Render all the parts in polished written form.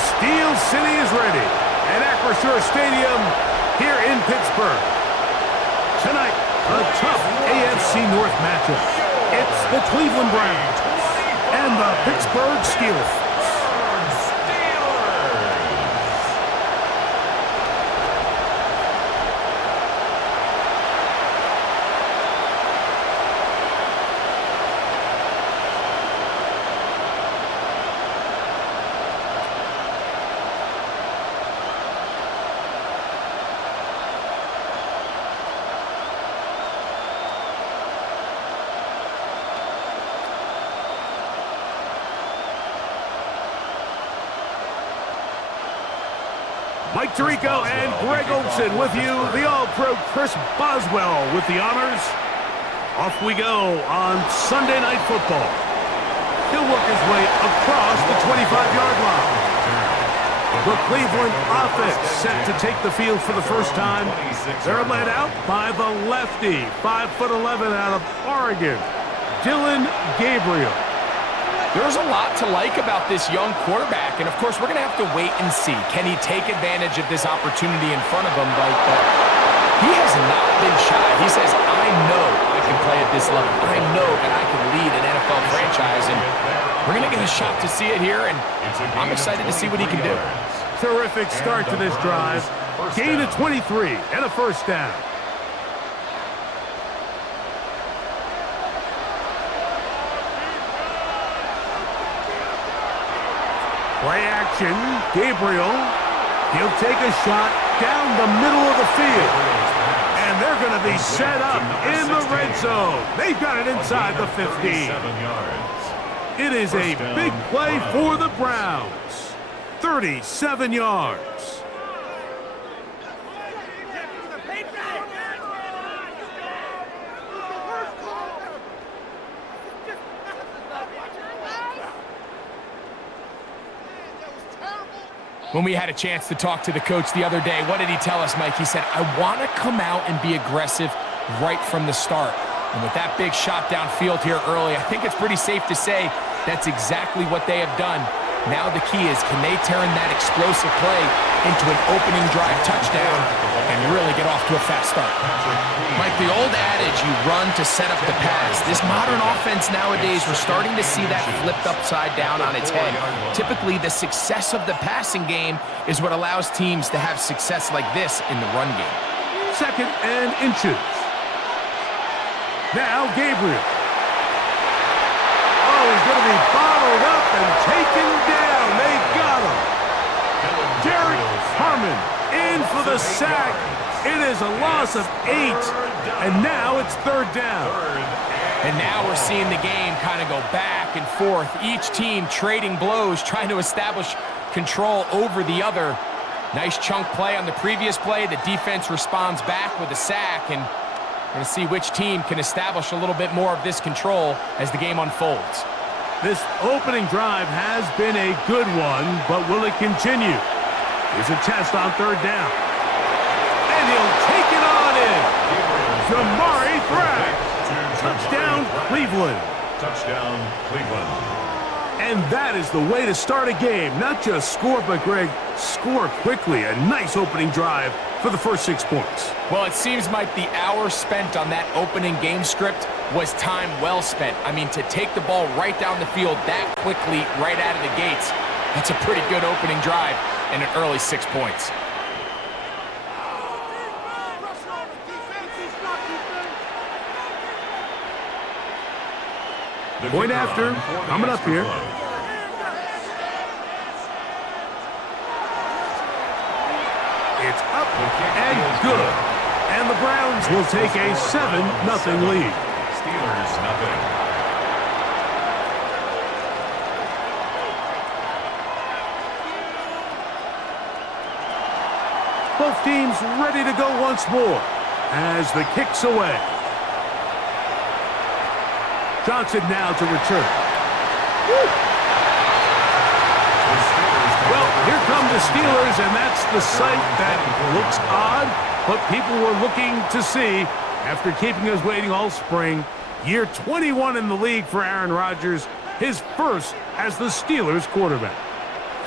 Steel City is ready at Acrisure Stadium here in Pittsburgh. Tonight, a tough AFC North matchup. It's the Cleveland Browns and the Pittsburgh Steelers. Mike Tirico and Greg Olson with you. The All-Pro Chris Boswell with the honors. Off we go on Sunday Night Football. He'll work his way across the 25-yard line. The Cleveland offense set to take the field for the first time. They're led out by the lefty, 5'11" out of Oregon, Dillon Gabriel. There's a lot to like about this young quarterback, and of course, we're going to have to wait and see. Can he take advantage of this opportunity in front of him? But he has not been shy. He says, I know I can play at this level. I know that I can lead an NFL franchise, and we're going to get a shot to see it here, and I'm excited to see what he can do. Terrific start to this drive. Gain of 23 and a first down. Play action, Gabriel. He'll take a shot down the middle of the field. And they're going to be set up in the red zone. They've got it inside the 15. It is a big play for the Browns. 37 yards. When we had a chance to talk to the coach the other day, what did he tell us, Mike? He said, I want to come out and be aggressive right from the start. And with that big shot downfield here early, I think it's pretty safe to say that's exactly what they have done. Now the key is, can they turn that explosive play into an opening drive touchdown and really get off to a fast start? Mike, the old adage, you run to set up the pass. This modern offense nowadays, we're starting to see that flipped upside down on its head. Typically, the success of the passing game is what allows teams to have success like this in the run game. Second and inches. Now Gabriel. Oh, he's going to be bottled up and taken down. They got him. Derek Harmon in for the sack. It is a loss of 8, and now it's third down. And now we're seeing the game kind of go back and forth. Each team trading blows, trying to establish control over the other. Nice chunk play on the previous play. The defense responds back with a sack, and we're going to see which team can establish a little bit more of this control as the game unfolds. This opening drive has been a good one, but will it continue? Here's a test on third down. And he'll take it on in. Jamari Thrash. Touchdown, Cleveland. Touchdown, Cleveland. And that is the way to start a game. Not just score, but, Greg, score quickly. A nice opening drive for the first 6 points. Well, it seems like the hour spent on that opening game script was time well spent. I mean, to take the ball right down the field that quickly, right out of the gates, that's a pretty good opening drive and an early 6 points. Point after, coming up here. It's up and good. And the Browns will take a 7-0 lead. Steelers, nothing. Both teams ready to go once more as the kick's away. Johnson now to return. Woo! Well, here come the Steelers, and that's the sight that looks odd, but people were looking to see after keeping us waiting all spring. Year 21 in the league for Aaron Rodgers, his first as the Steelers quarterback.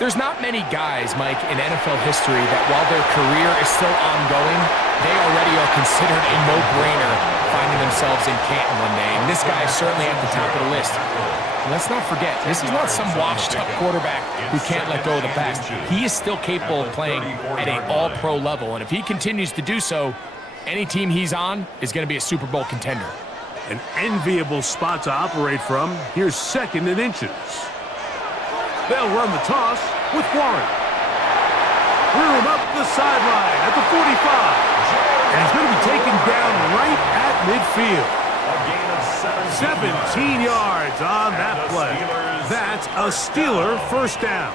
There's not many guys, Mike, in NFL history that while their career is still ongoing, they already are considered a no-brainer finding themselves in Canton one day. And this guy is certainly at the top of the list. And let's not forget, this is not some washed-up quarterback who can't let go of the past. He is still capable of playing at an all-pro level. And if he continues to do so, any team he's on is going to be a Super Bowl contender. An enviable spot to operate from. Here's 2nd and inches. They'll run the toss with Warren. Threw him up the sideline at the 45. And he's going to be taken down right at midfield. 17 yards on that play. That's a Steeler first down.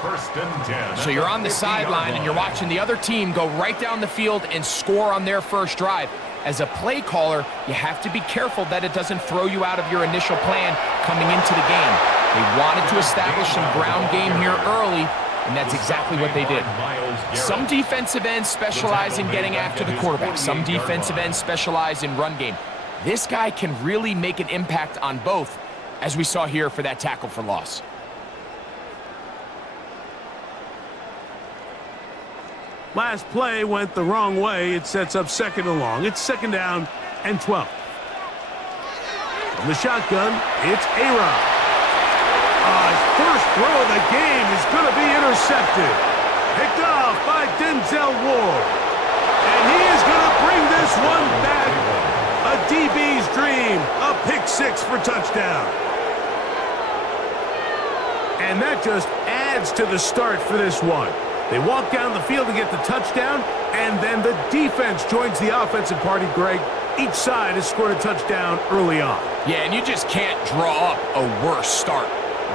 1st and 10. So you're on the sideline and you're watching the other team go right down the field and score on their first drive. As a play caller, you have to be careful that it doesn't throw you out of your initial plan coming into the game. They wanted to establish some ground game here early, and that's exactly what they did. Some defensive ends specialize in getting after the quarterback. Some defensive ends specialize in run game. This guy can really make an impact on both, as we saw here for that tackle for loss. Last play went the wrong way. It sets up 2nd and long. It's 2nd down and 12. From the shotgun, it's A-Rod. His first throw of the game is going to be intercepted. Picked off by Denzel Ward. And he is going to bring this one back. A DB's dream. A pick 6 for touchdown. And that just adds to the start for this one. They walk down the field to get the touchdown, and then the defense joins the offensive party, Greg. Each side has scored a touchdown early on. Yeah, and you just can't draw up a worse start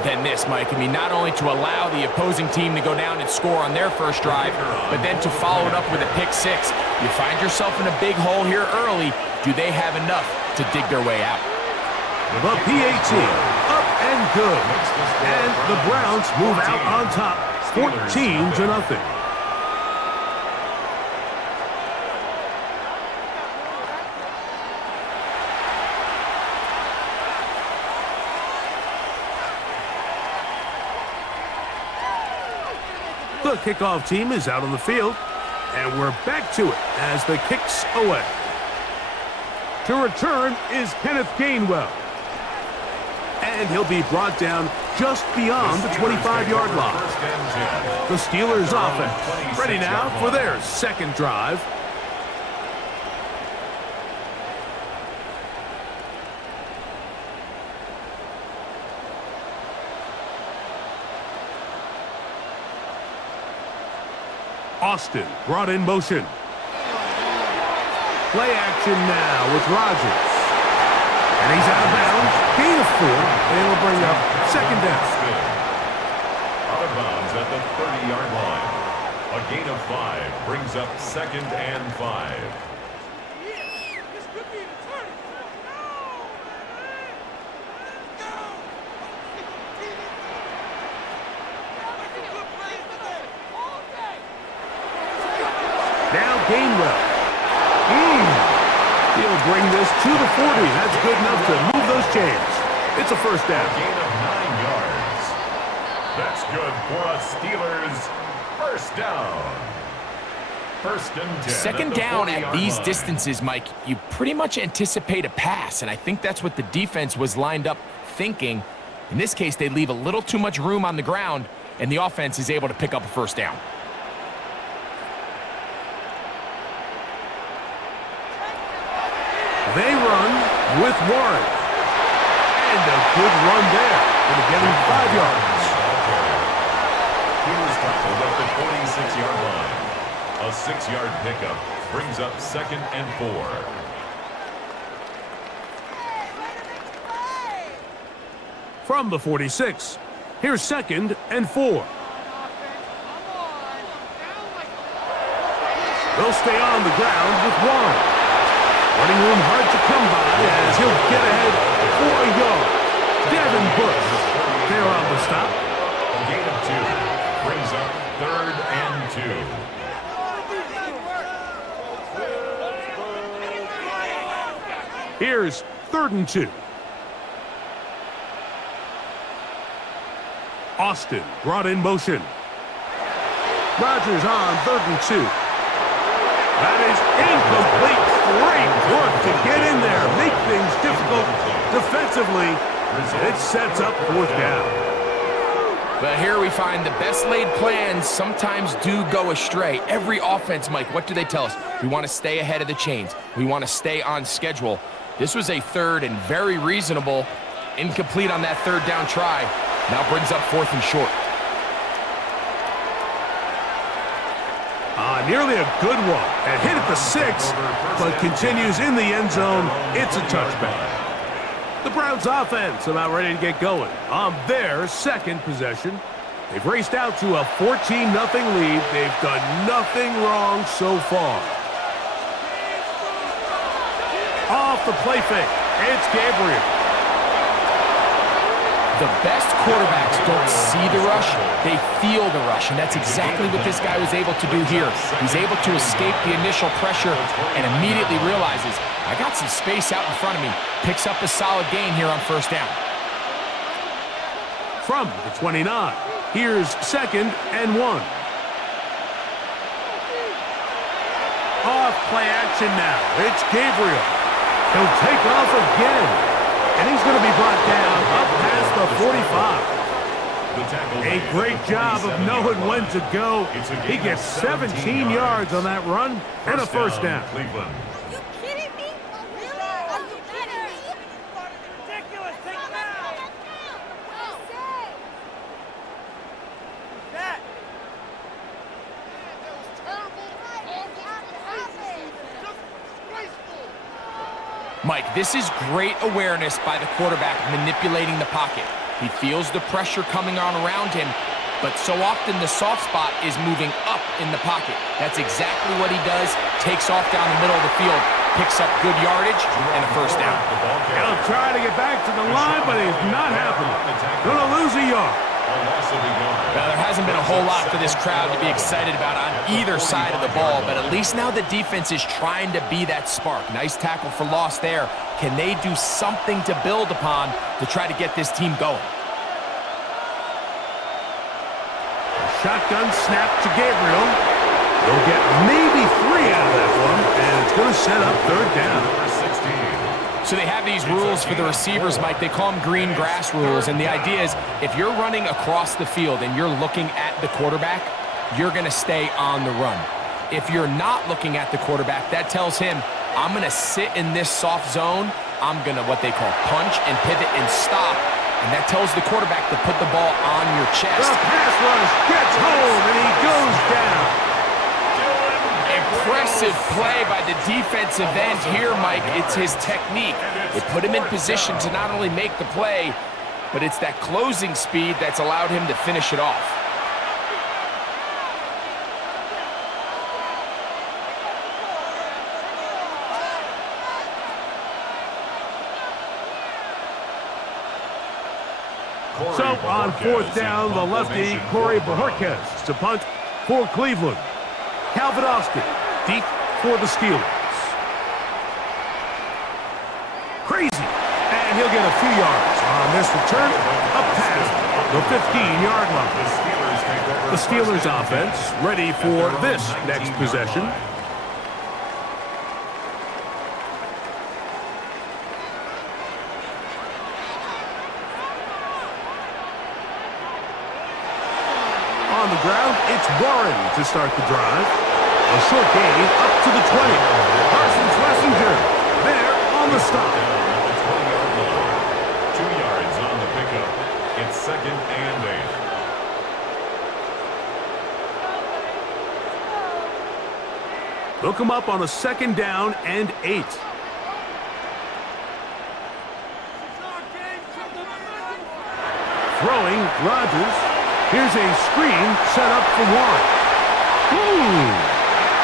than this, Mike. I mean, not only to allow the opposing team to go down and score on their first drive, but then to follow it up with a pick 6. You find yourself in a big hole here early. Do they have enough to dig their way out? The PAT, up and good. And the Browns move out on top, 14-0. The kickoff team is out on the field, and we're back to it as the kick's away. To return is Kenneth Gainwell. And he'll be brought down just beyond the 25-yard line. The Steelers offense ready now for their 2nd drive. Austin brought in motion. Play action now with Rodgers. And he's out of bounds. Gain of 4. And it'll bring up 2nd down. Out of bounds at the 30-yard line. A gain of 5 brings up 2nd and 5. Now Gainwell. He'll bring this to the 40. That's good enough to move those chains. It's a first down. A gain of 9 yards. That's good for a Steelers first down. 1st and 10. 2nd down at these line. distances, Mike, you pretty much anticipate a pass, and I think that's what the defense was lined up thinking. In this case, they leave a little too much room on the ground, and the offense is able to pick up a first down. They run with Warren. And a good run there. Going to get him 5 yards. He was tackled at the 46-yard line. A 6-yard pickup brings up 2nd and 4. From the 46, here's 2nd and 4. They'll stay on the ground with Warren. Running room hard to come by as he'll get ahead for a yard. Devin Bush there on the stop. A gain of 2 brings up 3rd and 2. Here's 3rd and 2. Austin brought in motion. Rodgers on 3rd and 2. That is incomplete. Great work to get in there, make things difficult defensively. It sets up 4th down. But here we find the best laid plans sometimes do go astray. Every offense, Mike, what do they tell us? We want to stay ahead of the chains. We want to stay on schedule. This was a 3rd and very reasonable. Incomplete on that 3rd down try. Now brings up 4th and short. Nearly a good one. A hit at the 6, but continues in the end zone. It's a touchback. The Browns offense about ready to get going on their 2nd possession. They've raced out to a 14-0 lead. They've done nothing wrong so far. Off the play fake. It's Gabriel. The best quarterbacks don't see the rush, they feel the rush, and that's exactly what this guy was able to do here. He's able to escape the initial pressure and immediately realizes, I got some space out in front of me. Picks up a solid gain here on 1st down. From the 29, here's 2nd and 1. Off play action now. It's Gabriel. He'll take off again. And he's going to be brought down up past the 45. A great job of knowing when to go. He gets 17 yards on that run and a 1st down. Cleveland. Are you kidding me? Really? Are you kidding me? Ridiculous. Take him out. What I say? That. That was terrible. Just disgraceful. Mike, this is great awareness by the quarterback manipulating the pocket. He feels the pressure coming on around him, but so often the soft spot is moving up in the pocket. That's exactly what he does. Takes off down the middle of the field, picks up good yardage, and a 1st down. He'll try to get back to the line, but it's not happening. Gonna lose a yard. Now, there hasn't been a whole lot for this crowd to be excited about on either side of the ball, but at least now the defense is trying to be that spark. Nice tackle for loss there. Can they do something to build upon to try to get this team going? Shotgun snap to Gabriel. They'll get maybe 3 out of that one, and it's going to set up 3rd down. So they have these rules for the receivers, Mike. They call them green grass rules, and the idea is if you're running across the field and you're looking at the quarterback, you're going to stay on the run. If you're not looking at the quarterback, that tells him, I'm going to sit in this soft zone. I'm going to what they call punch and pivot and stop, and that tells the quarterback to put the ball on your chest. The pass rush gets home, and he goes down. Impressive play by the defensive end here, Mike. It's his technique. It put him in position to not only make the play, but it's that closing speed that's allowed him to finish it off. So on 4th down, the lefty, Corey Bojorquez to punt for Cleveland. Calvin Austin deep for the Steelers. Crazy. And he'll get a few yards on this return up past the 15-yard line. The Steelers offense ready for this next possession. On the ground, it's Warren to start the drive. A short gain up to the 20. Parsons Schlesinger there on the stop. 2 yards on the pickup. It's 2nd and 8. Look him up on a 2nd down and 8. Throwing, Rodgers. Here's a screen set up for Warren.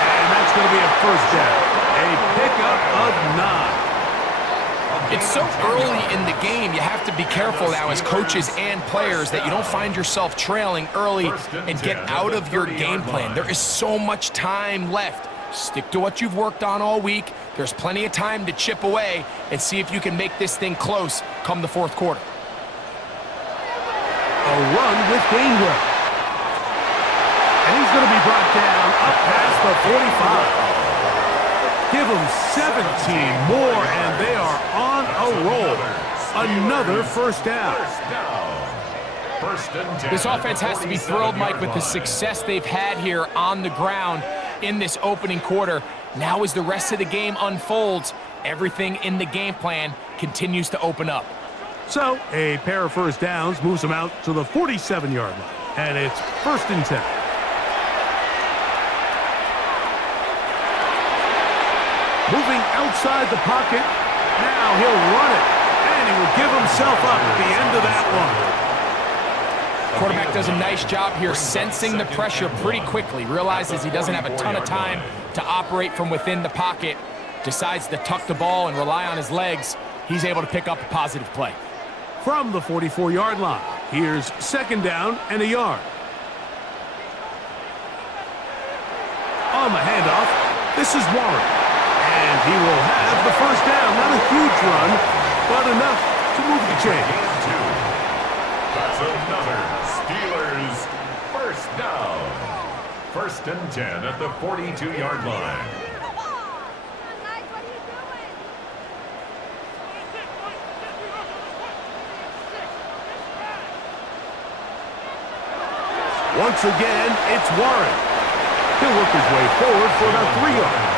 And that's going to be a 1st down. A pickup of 9. It's so early in the game, you have to be careful now as coaches and players that you don't find yourself trailing early and get out of your game plan. There is so much time left. Stick to what you've worked on all week. There's plenty of time to chip away and see if you can make this thing close come the 4th quarter. a run with Gainwell. And he's going to be brought down up past the 45. Give them 17 more, and they are on a roll. Another first down. This offense has to be thrilled, Mike, with the success they've had here on the ground in this opening quarter. Now as the rest of the game unfolds, everything in the game plan continues to open up. So a pair of first downs moves them out to the 47-yard line, and it's 1st and 10. Moving outside the pocket. Now he'll run it, and he will give himself up at the end of that one. Quarterback does a nice job here sensing the pressure pretty quickly. Realizes he doesn't have a ton of time to operate from within the pocket. Decides to tuck the ball and rely on his legs. He's able to pick up a positive play. From the 44-yard line, here's 2nd down and a yard. On the handoff, this is Warren. And he will have the first down. Not a huge run, but enough to move the chains. That's another Steelers first down. 1st and 10 at the 42-yard line. Once again, it's Warren. He'll work his way forward for about 3 yards.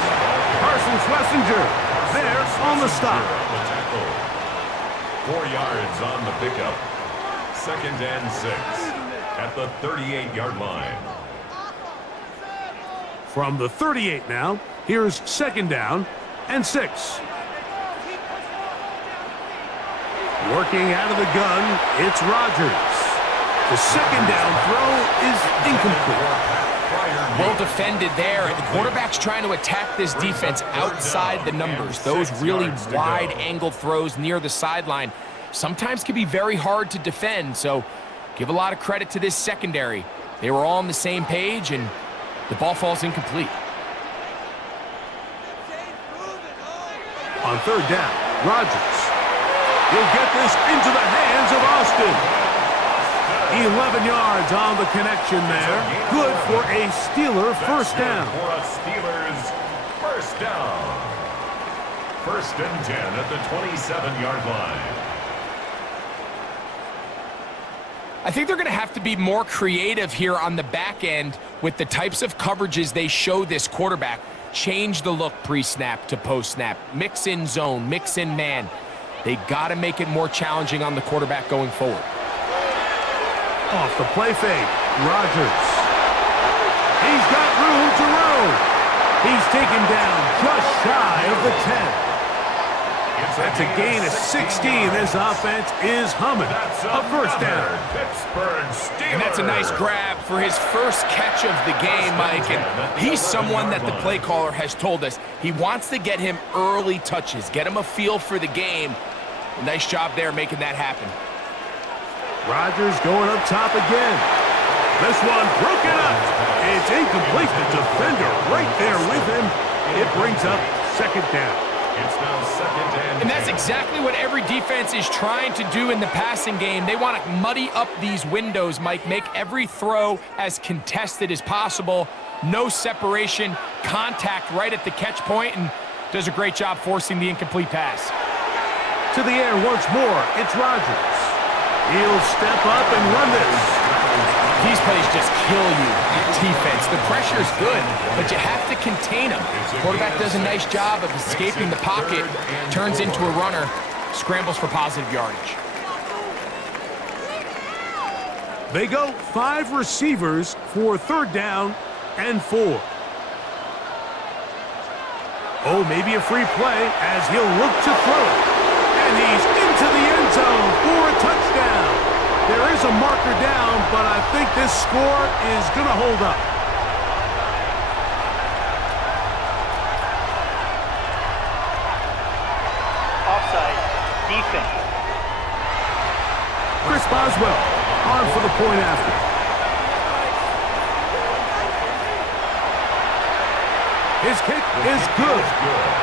Carson Schlesinger there on the stop. 4 yards on the pickup. 2nd and 6 at the 38-yard line. From the 38 now, here's 2nd down and 6. Working out of the gun, it's Rodgers. The 2nd down throw is incomplete. Well defended there. The quarterback's trying to attack this defense outside the numbers. Those really wide-angle throws near the sideline sometimes can be very hard to defend, so give a lot of credit to this secondary. They were all on the same page, and the ball falls incomplete. On 3rd down, Rodgers. He'll get this into the hands of Austin. 11 yards on the connection there. Good for a Steeler first down. For a Steelers first down. 1st and 10 at the 27-yard line. I think they're going to have to be more creative here on the back end with the types of coverages they show this quarterback. Change the look pre-snap to post-snap. Mix in zone, mix in man. They got to make it more challenging on the quarterback going forward. Off the play fake, Rodgers. He's got room to roam. He's taken down just shy of the 10. That's a gain of 16. This offense is humming. A first down. Pittsburgh Steelers. And that's a nice grab for his first catch of the game, Mike. And he's someone that the play caller has told us he wants to get him early touches, get him a feel for the game. A nice job there making that happen. Rodgers going up top again. This one broken up. It's incomplete. The defender right there with him. It brings up 2nd down. It's now 2nd and 10. And that's exactly what every defense is trying to do in the passing game. They want to muddy up these windows, Mike, make every throw as contested as possible. No separation, contact right at the catch point, and does a great job forcing the incomplete pass. To the air once more, it's Rodgers. He'll step up and run this. These plays just kill you. Defense, the pressure's good, but you have to contain them. Quarterback does a nice job of escaping the pocket, turns into a runner, scrambles for positive yardage. They go 5 receivers for 3rd down and 4. Oh, maybe a free play as he'll look to throw it. And he's into the end zone for a touchdown. There is a marker down, but I think this score is going to hold up. Offside. Defense. Chris Boswell on for the point after. His kick is good.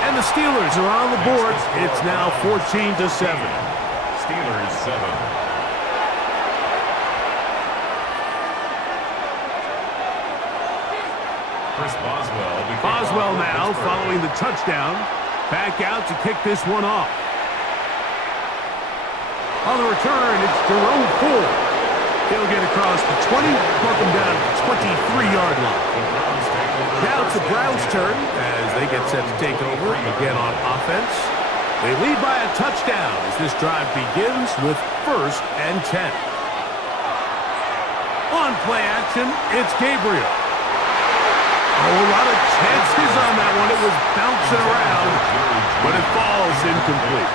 And the Steelers are on the board. It's now 14-7. Steelers 7. Chris Boswell now following the touchdown. Back out to kick this one off. On the return, it's Jerome Ford. He'll get across the 20, mark him down at the 23-yard line. Now it's the Browns' turn as they get set to take over again on offense. They lead by a touchdown as this drive begins with 1st and 10. On play action, it's Gabriel. Oh, a lot of chances on that one. It was bouncing around, but it falls incomplete.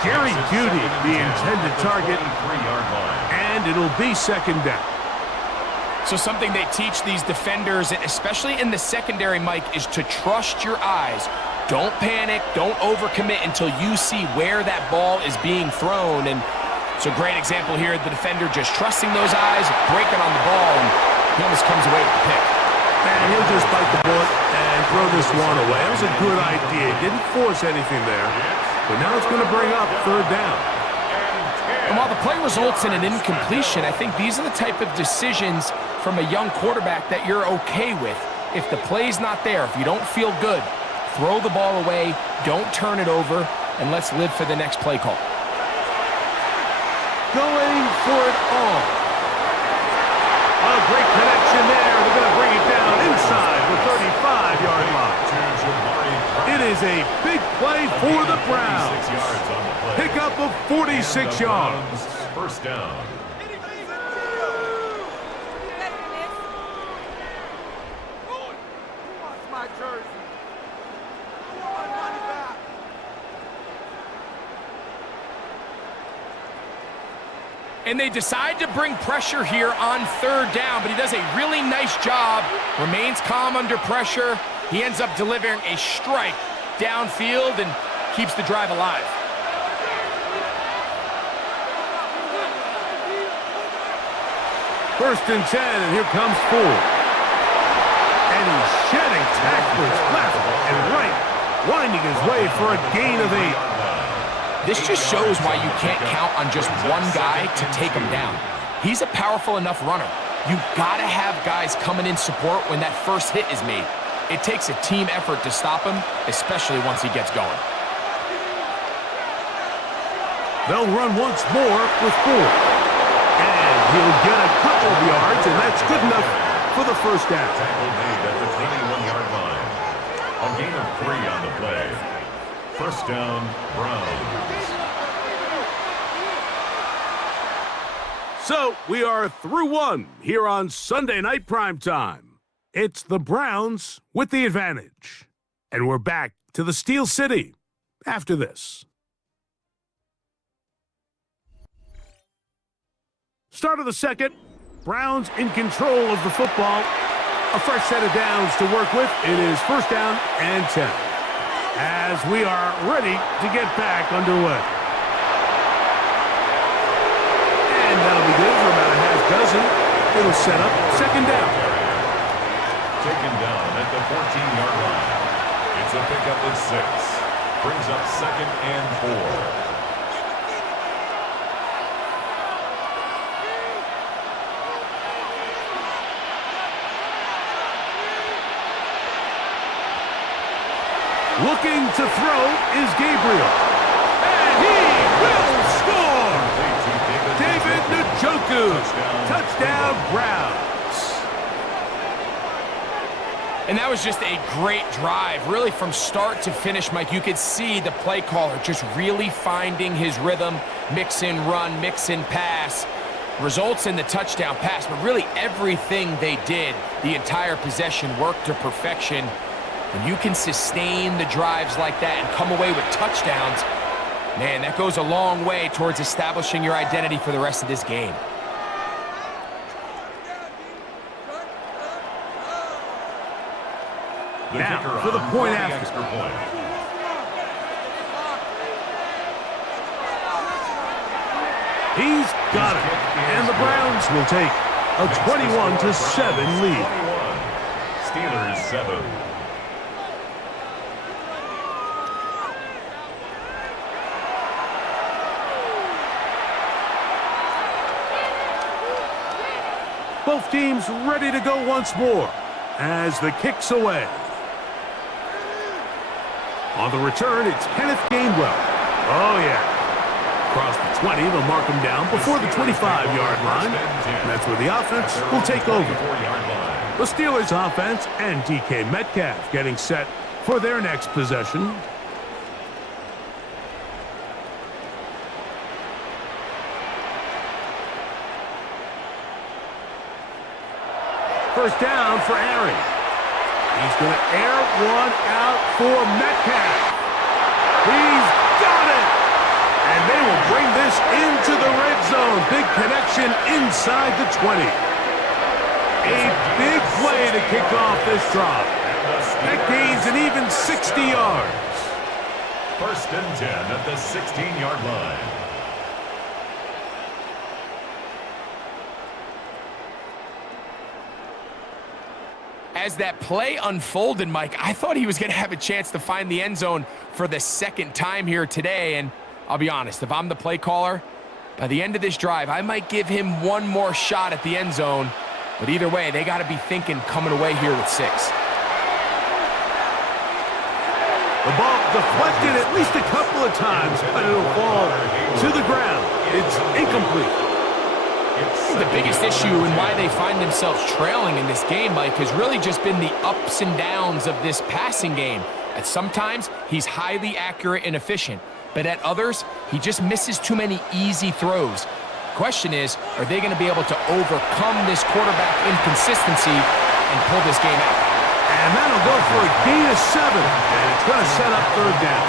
Jerry Jeudy, the intended target, and it'll be 2nd down. So something they teach these defenders, especially in the secondary, Mike, is to trust your eyes. Don't panic, don't overcommit until you see where that ball is being thrown. And it's a great example here, the defender just trusting those eyes, breaking on the ball, and he almost comes away with the pick. And he'll just bite the bullet and throw this one away. That was a good idea. He didn't force anything there. But now it's going to bring up 3rd down. And while the play results in an incompletion, I think these are the type of decisions from a young quarterback that you're okay with. If the play's not there, if you don't feel good, throw the ball away, don't turn it over, and let's live for the next play call. Going for it all. A great connection there. They're going to bring it down inside the 35-yard line. It is a big play for the Browns. Pick up of 46 yards. 1st down. And they decide to bring pressure here on 3rd down, but he does a really nice job, remains calm under pressure. He ends up delivering a strike downfield and keeps the drive alive. First and 10, and here comes Ford. And he's shedding tacklers left and right, winding his way for a gain of 8. This just shows why you can't count on just one guy to take him down. He's a powerful enough runner. You've got to have guys coming in support when that first hit is made. It takes a team effort to stop him, especially once he gets going. They'll run once more with Ford. And he'll get a couple of yards, and that's good enough for the 1st down. Tackle made at the 21-yard line. A gain of 3 on the play. 1st down, Browns. So we are through 1 here on Sunday Night Primetime. It's the Browns with the advantage. And we're back to the Steel City after this. Start of the 2nd. Browns in control of the football. A fresh set of downs to work with. It is 1st down and 10. As we are ready to get back underway. And that'll be good for about a half dozen. It'll set up 2nd down. Taken down at the 14-yard line. It's a pickup of 6. Brings up 2nd and 4. Looking to throw is Gabriel. And he will score! David Njoku. Touchdown, Browns. And that was just a great drive, really from start to finish, Mike. You could see the play caller just really finding his rhythm, mix in run, mix in pass. Results in the touchdown pass, but really everything they did, the entire possession worked to perfection. When you can sustain the drives like that and come away with touchdowns, man, that goes a long way towards establishing your identity for the rest of this game. Now, for the point after. Extra point. He's got it. And the Browns will take a 21-7 lead. 21. Steelers 7. Both teams ready to go once more. as the kick's away. On the return, it's Kenneth Gainwell. Oh, yeah. Across the 20, they'll mark him down before the 25-yard line. And that's where the offense will take over. The Steelers offense and DK Metcalf getting set for their next possession. First down for Aaron. He's going to air one out for Metcalf. He's got it! And they will bring this into the red zone. Big connection inside the 20. A big play to kick off this drive. That gains an even 60 yards. First and 10 at the 16-yard line. As that play unfolded, Mike, I thought he was going to have a chance to find the end zone for the second time here today. And I'll be honest, if I'm the play caller, by the end of this drive, I might give him one more shot at the end zone. But either way, they got to be thinking coming away here with 6. The ball deflected at least a couple of times, but it'll fall to the ground. It's incomplete. I think the biggest issue and why they find themselves trailing in this game, Mike, has really just been the ups and downs of this passing game. At sometimes, he's highly accurate and efficient, but at others, he just misses too many easy throws. Question is, are they going to be able to overcome this quarterback inconsistency and pull this game out? And that'll go for a gain of 7, and it's going to set up third down.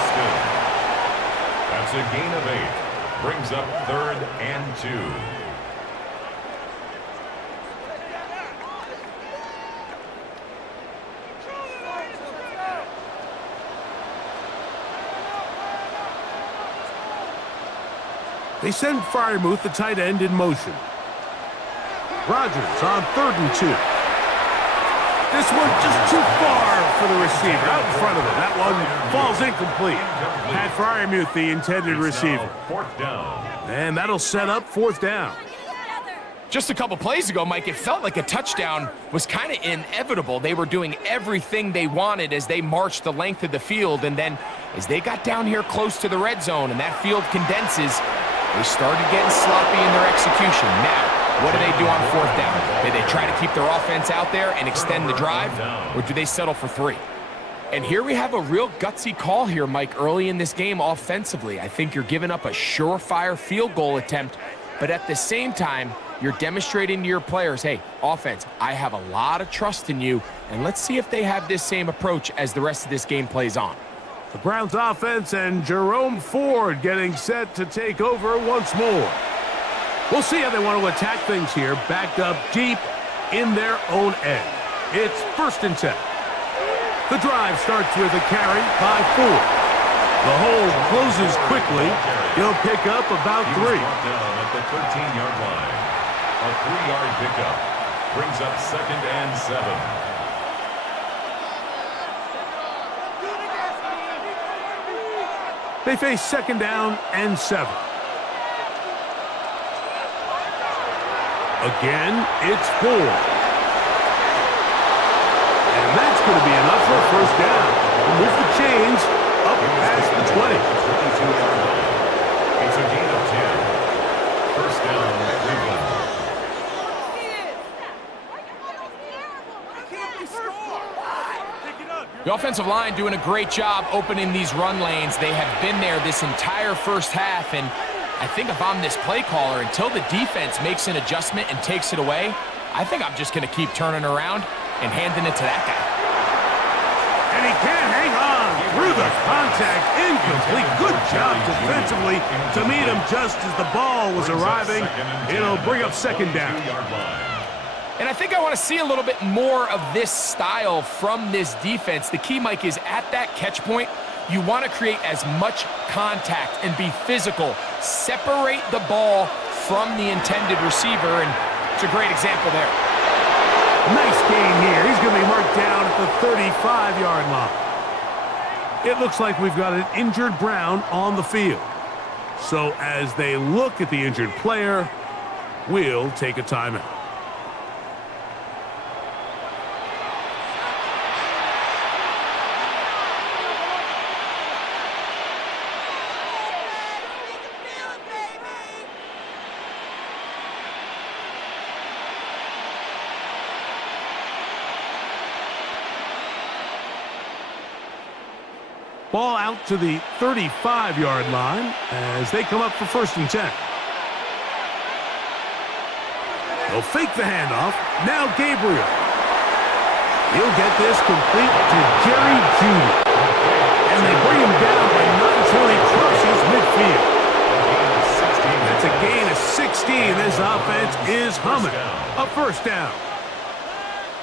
That's a gain of 8. Brings up 3rd and 2. They send Freiermuth, the tight end, in motion. Rodgers on 3rd and 2. This one just too far for the receiver, out in front of him. That one falls incomplete. Pat Freiermuth, the intended receiver. 4th down. And that'll set up 4th down. Just a couple plays ago, Mike, it felt like a touchdown was kind of inevitable. They were doing everything they wanted as they marched the length of the field, and then as they got down here close to the red zone and that field condenses, they started getting sloppy in their execution. Now, what do they do on 4th down? Do they try to keep their offense out there and extend the drive, or do they settle for 3? And here we have a real gutsy call here, Mike, early in this game offensively. I think you're giving up a surefire field goal attempt, but at the same time, you're demonstrating to your players, hey, offense, I have a lot of trust in you, and let's see if they have this same approach as the rest of this game plays on. The Browns offense and Jerome Ford getting set to take over once more. We'll see how they want to attack things here, backed up deep in their own end. It's 1st and 10. The drive starts with a carry by Ford. The hole closes quickly. He'll pick up about 3. Down at the 13-yard line. A 3-yard pickup brings up 2nd and 7. They face 2nd down and 7. Again, it's Ford. And that's going to be enough for a 1st down. Move the chains up past the 20. 22-yard line. It's a gain of 10. 1st down, Cleveland. The offensive line doing a great job opening these run lanes. They have been there this entire first half, and I think if I'm this play caller, until the defense makes an adjustment and takes it away, I think I'm just going to keep turning around and handing it to that guy. And he can't hang on through the contact. Incomplete. Good job defensively to meet him just as the ball was arriving. It'll bring up 2nd down. And I think I want to see a little bit more of this style from this defense. The key, Mike, is at that catch point, you want to create as much contact and be physical. Separate the ball from the intended receiver, and it's a great example there. Nice gain here. He's going to be marked down at the 35-yard line. It looks like we've got an injured Brown on the field. So as they look at the injured player, we'll take a timeout. Ball out to the 35-yard line as they come up for 1st and 10. They'll fake the handoff. Now Gabriel. He'll get this complete to Jerry Jeudy. And they bring him down, but not until he crosses midfield. That's a gain of 16. This offense is humming. A 1st down.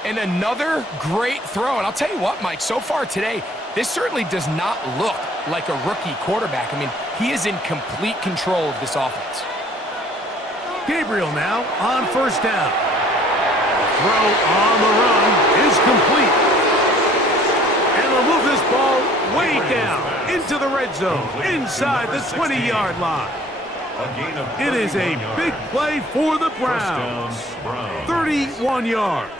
And another great throw. And I'll tell you what, Mike, so far today, this certainly does not look like a rookie quarterback. I mean, he is in complete control of this offense. Gabriel now on 1st down. Throw on the run is complete. And they'll move this ball way down into the red zone, inside the 20-yard line. It is a big play for the Browns. 31 yards.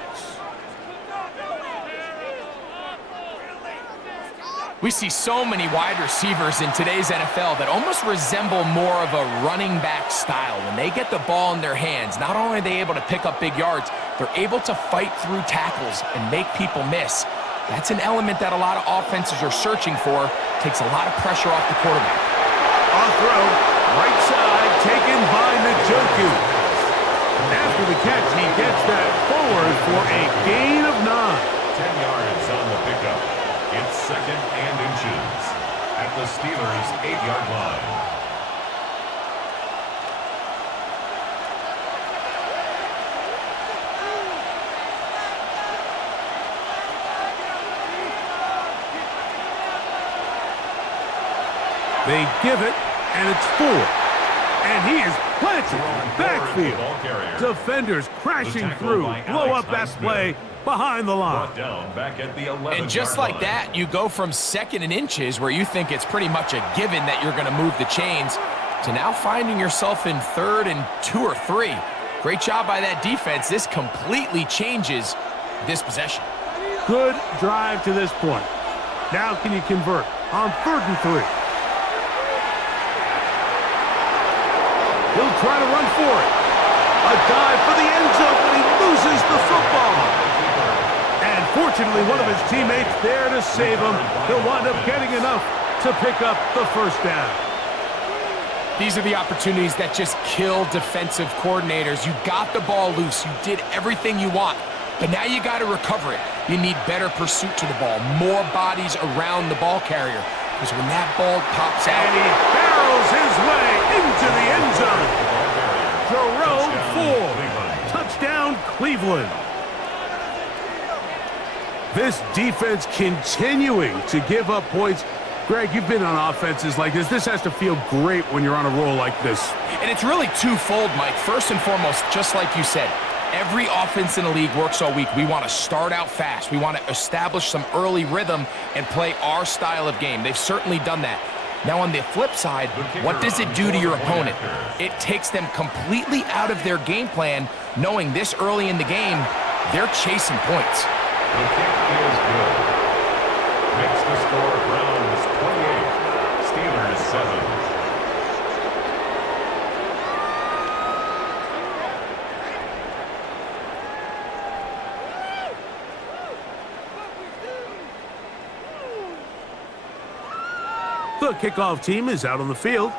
We see so many wide receivers in today's NFL that almost resemble more of a running back style. When they get the ball in their hands, not only are they able to pick up big yards, they're able to fight through tackles and make people miss. That's an element that a lot of offenses are searching for. Takes a lot of pressure off the quarterback. On throw, right side, taken by Njoku. After the catch, he gets that forward for a gain of 9. 10 yards on the pickup. It's 2nd and inches at the Steelers' 8-yard line. They give it, and it's 4. And he is planted in the backfield. Defenders crashing through, blow up that play behind the line. And just like that, you go from 2nd and inches, where you think it's pretty much a given that you're going to move the chains, to now finding yourself in 3rd and 2 or 3. Great job by that defense. This completely changes this possession. Good drive to this point. Now can you convert on 3rd and 3? He'll try to run for it. A dive for the end zone, but he loses the football. And fortunately, one of his teammates there to save him. He'll wind up getting enough to pick up the 1st down. These are the opportunities that just kill defensive coordinators. You got the ball loose. You did everything you want. But now you got to recover it. You need better pursuit to the ball, more bodies around the ball carrier. Because when that ball pops out, and he barrels his way into the end zone. Jerome Ford, touchdown Cleveland. This defense continuing to give up points. Greg, you've been on offenses like this. This has to feel great when you're on a roll like this. And it's really twofold, Mike. First and foremost, just like you said, every offense in the league works all week. We want to start out fast. We want to establish some early rhythm and play our style of game. They've certainly done that. Now, on the flip side, what does it do to your opponent? It takes them completely out of their game plan, knowing this early in the game, they're chasing points. The kick is good. Makes the score Browns 28, Steelers 7. The kickoff team is out on the field,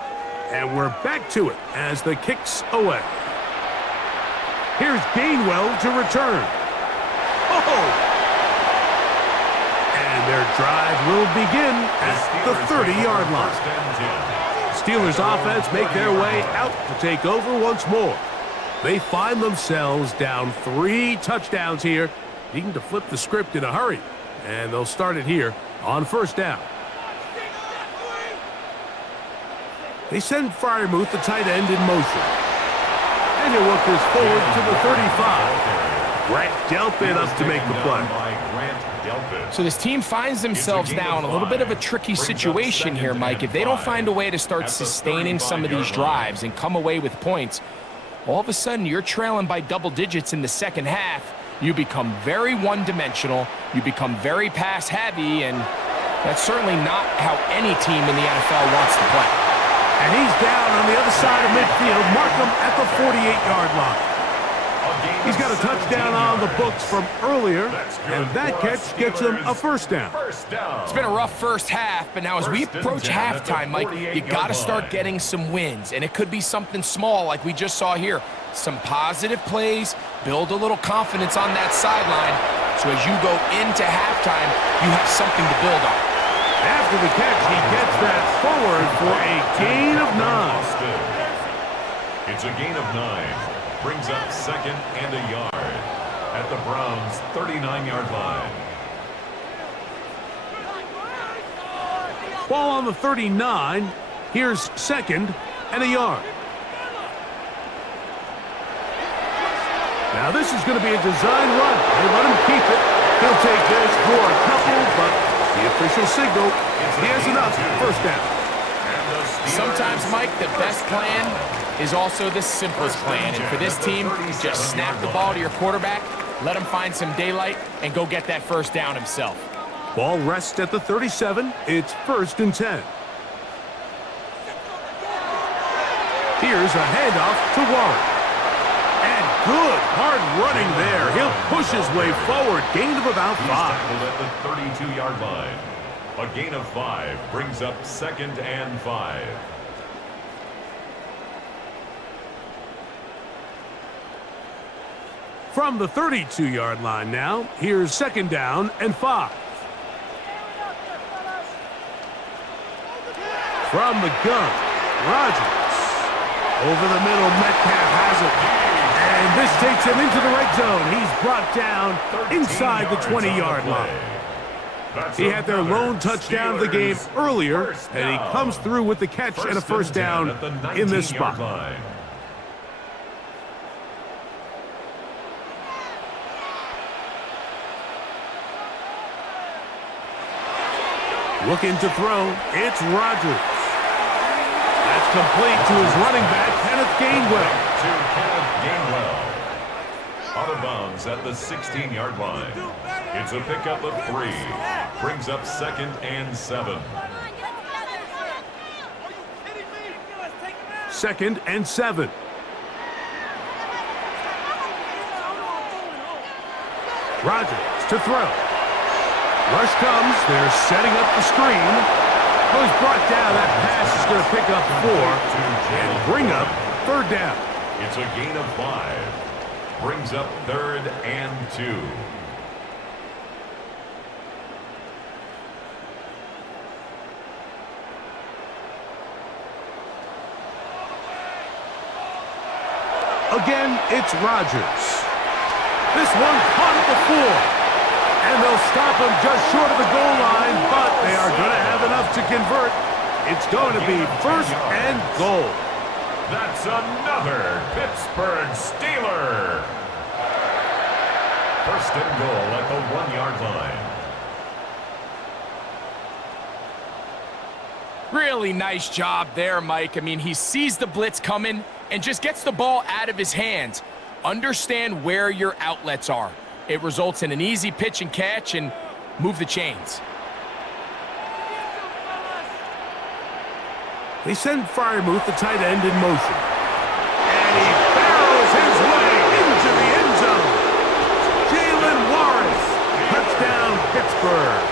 and we're back to it as the kick's away. Here's Gainwell to return. Oh! And their drive will begin at the 30-yard line. Steelers offense make their way out to take over once more. They find themselves down 3 touchdowns here, needing to flip the script in a hurry. And they'll start it here on 1st down. They send Freiermuth, the tight end, in motion. And he'll work this forward to the 35. Grant Delpit up to make the play. So this team finds themselves now in a little bit of a tricky situation here, Mike. If they don't find a way to start sustaining some of these drives and come away with points, all of a sudden you're trailing by double digits in the second half. You become very one-dimensional. You become very pass-heavy, and that's certainly not how any team in the NFL wants to play. And he's down on the other side of midfield. Mark him at the 48-yard line. He's got a touchdown on the books from earlier, and that catch gets him a first down. It's been a rough first half, but now as we approach halftime, Mike, you got to start getting some wins, and it could be something small like we just saw here. Some positive plays, build a little confidence on that sideline, so as you go into halftime, you have something to build on. After the catch, he gets that forward for a gain of 9. It's a gain of 9. Brings up second and a yard at the Browns' 39-yard line. Ball on the 39. Here's second and a yard. Now this is going to be a design run. They let him keep it. He'll take this for a couple, but the official signal, he has enough. First down. Sometimes, Mike, the best plan is also the simplest plan. And for this team, just snap the ball to your quarterback, let him find some daylight, and go get that first down himself. Ball rests at the 37. It's 1st and 10. Here's a handoff to Warren. And good hard running there. He'll push his way forward. Gain of about 5. Tackled at the 32-yard line. A gain of 5 brings up second and 5. From the 32-yard line now, here's second down and 5. From the gun, Rodgers. Over the middle, Metcalf has it. And this takes him into the red zone. He's brought down inside the 20-yard line. He had their lone touchdown of the game earlier, and he comes through with the catch and a first down in this spot. Looking to throw, it's Rodgers. That's complete to his running back, Kenneth Gainwell. To Kenneth Gainwell. Out of bounds at the 16-yard line. It's a pickup of 3. Brings up second and 7. Second and 7. Rodgers to throw. Rush comes. They're setting up the screen. Goes brought down. That pass is going to pick up 4 and bring up 3rd down. It's a gain of 5. Brings up 3rd and 2. Again, it's Rodgers. This one caught at the 4. And they'll stop him just short of the goal line, but they are going to have enough to convert. It's going to be 1st and goal. That's another Pittsburgh Steeler. 1st and goal at the 1-yard line. Really nice job there, Mike. I mean, he sees the blitz coming and just gets the ball out of his hands. Understand where your outlets are. It results in an easy pitch and catch and move the chains. They send Freiermuth, the tight end, in motion. And he barrels his way into the end zone. Jalen Warren, touchdown Pittsburgh.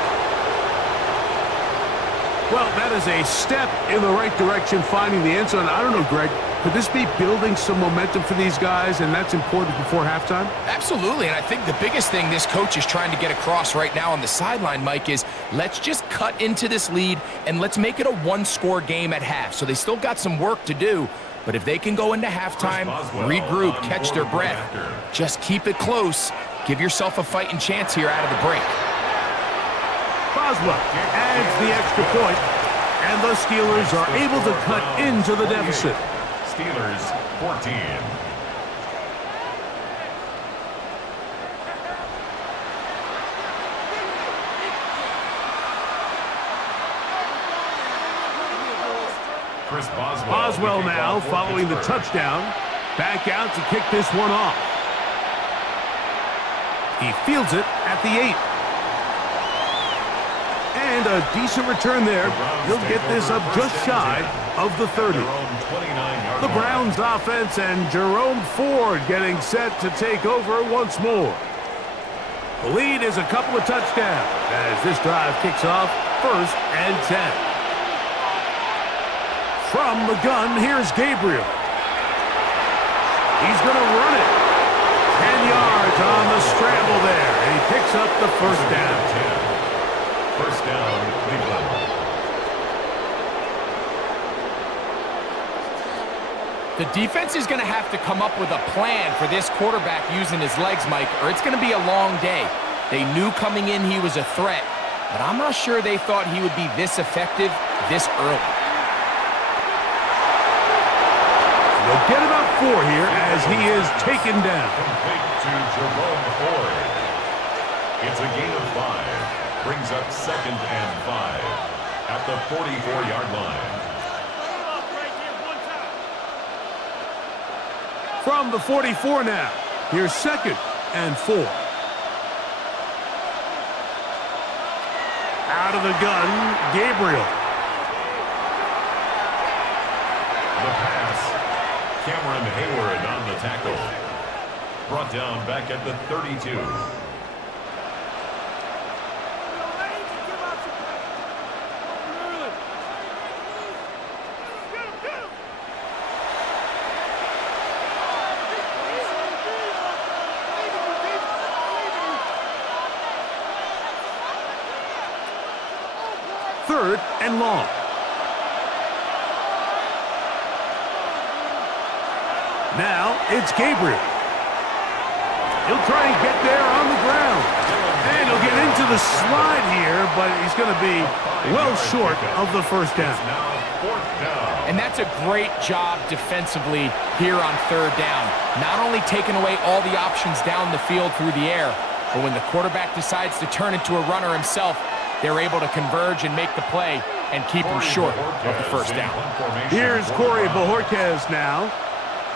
Well, that is a step in the right direction, finding the end zone. I don't know, Greg, could this be building some momentum for these guys, and that's important before halftime? Absolutely, and I think the biggest thing this coach is trying to get across right now on the sideline, Mike, is let's just cut into this lead, and let's make it a one-score game at half. So they still got some work to do, but if they can go into halftime, regroup, catch their breath, just keep it close, give yourself a fighting chance here out of the break. Boswell adds the extra point, and the Steelers are able to cut into the deficit. Steelers 14. Chris Boswell now following the touchdown. Back out to kick this one off. He fields it at the 8. And a decent return there. He'll get this up just shy of the 30. The Browns offense and Jerome Ford getting set to take over once more. The lead is a couple of touchdowns as this drive kicks off 1st and 10. From the gun, here's Gabriel. He's going to run it. 10 yards on the scramble there, and he picks up the first down. First down, Cleveland. The defense is going to have to come up with a plan for this quarterback using his legs, Mike, or it's going to be a long day. They knew coming in he was a threat, but I'm not sure they thought he would be this effective this early. They'll get about 4 here as he is taken down. Complete to Jerome Ford. It's a gain of 5. Brings up 2nd and 5 at the 44-yard line. From the 44 now, here's 2nd and 4. Out of the gun, Gabriel. The pass, Cameron Hayward on the tackle. Brought down back at the 32. Third and long. Now it's Gabriel. He'll try and get there on the ground. And he'll get into the slide here, but he's going to be well short of the first down. Now 4th down. And that's a great job defensively here on 3rd down. Not only taking away all the options down the field through the air, but when the quarterback decides to turn into a runner himself, they're able to converge and make the play and keep him short of the first down. Here's Corey Bojorquez now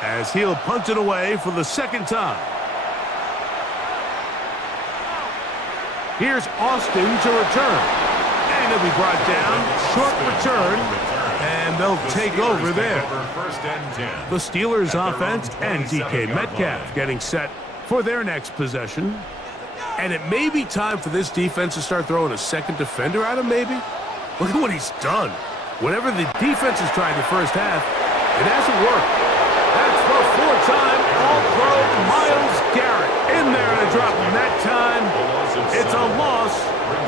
as he'll punt it away for the 2nd time. Here's Austin to return. And he'll be brought down. Short return. And they'll take over there. The Steelers offense and DK Metcalf getting set for their next possession. And it may be time for this defense to start throwing a second defender at him, maybe. Look at what he's done. Whenever the defense has tried the first half, it hasn't worked. That's the 4-time All-Pro Myles Garrett in there to drop him that time. It's a loss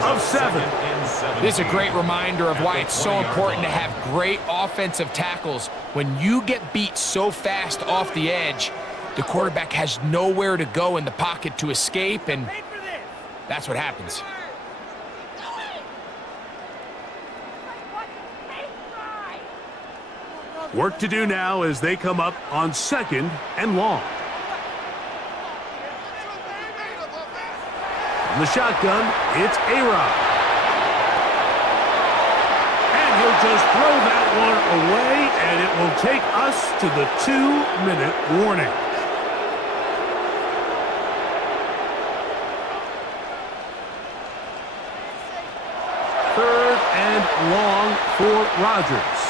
of 7. This is a great reminder of why it's so important to have great offensive tackles. When you get beat so fast off the edge, the quarterback has nowhere to go in the pocket to escape, and that's what happens. Work to do now as they come up on 2nd and long. From the shotgun, it's A-Rod. And he'll just throw that one away, and it will take us to the 2-minute warning. Long for Rodgers.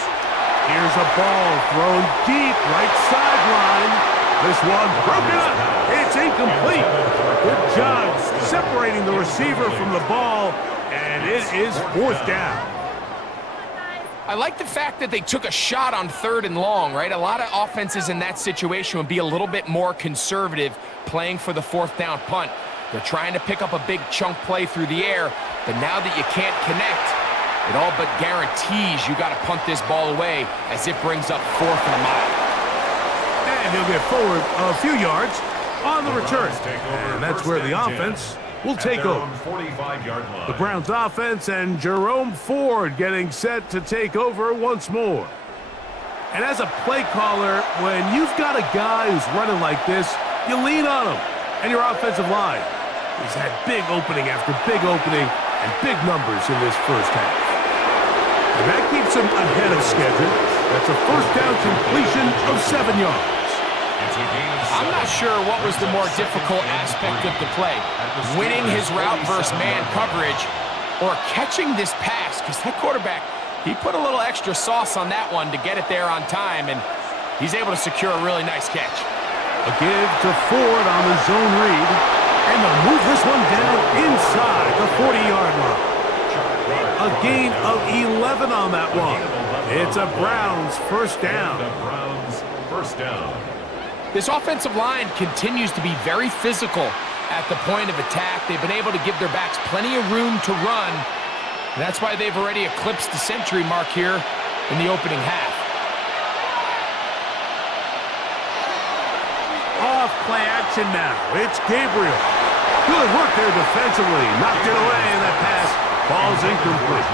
Here's a ball thrown deep right sideline. This one broken up. It's incomplete. Good job separating the receiver from the ball, and it is 4th down. I like the fact that they took a shot on 3rd and long, right? A lot of offenses in that situation would be a little bit more conservative playing for the 4th down punt. They're trying to pick up a big chunk play through the air, but now that you can't connect, it all but guarantees you got to punt this ball away as it brings up 4th and a mile. And he'll get forward a few yards on the return. And that's where the offense will take over. The Browns offense and Jerome Ford getting set to take over once more. And as a play caller, when you've got a guy who's running like this, you lean on him. And your offensive line, he's had big opening after big opening and big numbers in this first half. And that keeps him ahead of schedule. That's a first down completion of 7 yards. I'm not sure what was the more difficult aspect of the play, winning his route versus man coverage or catching this pass, because that quarterback, he put a little extra sauce on that one to get it there on time, and he's able to secure a really nice catch. A give to Ford on the zone read, and they'll move this one down inside the 40-yard line. A gain of 11 on that one. It's a Browns first down. This offensive line continues to be very physical at the point of attack. They've been able to give their backs plenty of room to run. And that's why they've already eclipsed the century mark here in the opening half. Off play action now. It's Gabriel. Good work there defensively. Knocked it away, and that pass falls incomplete.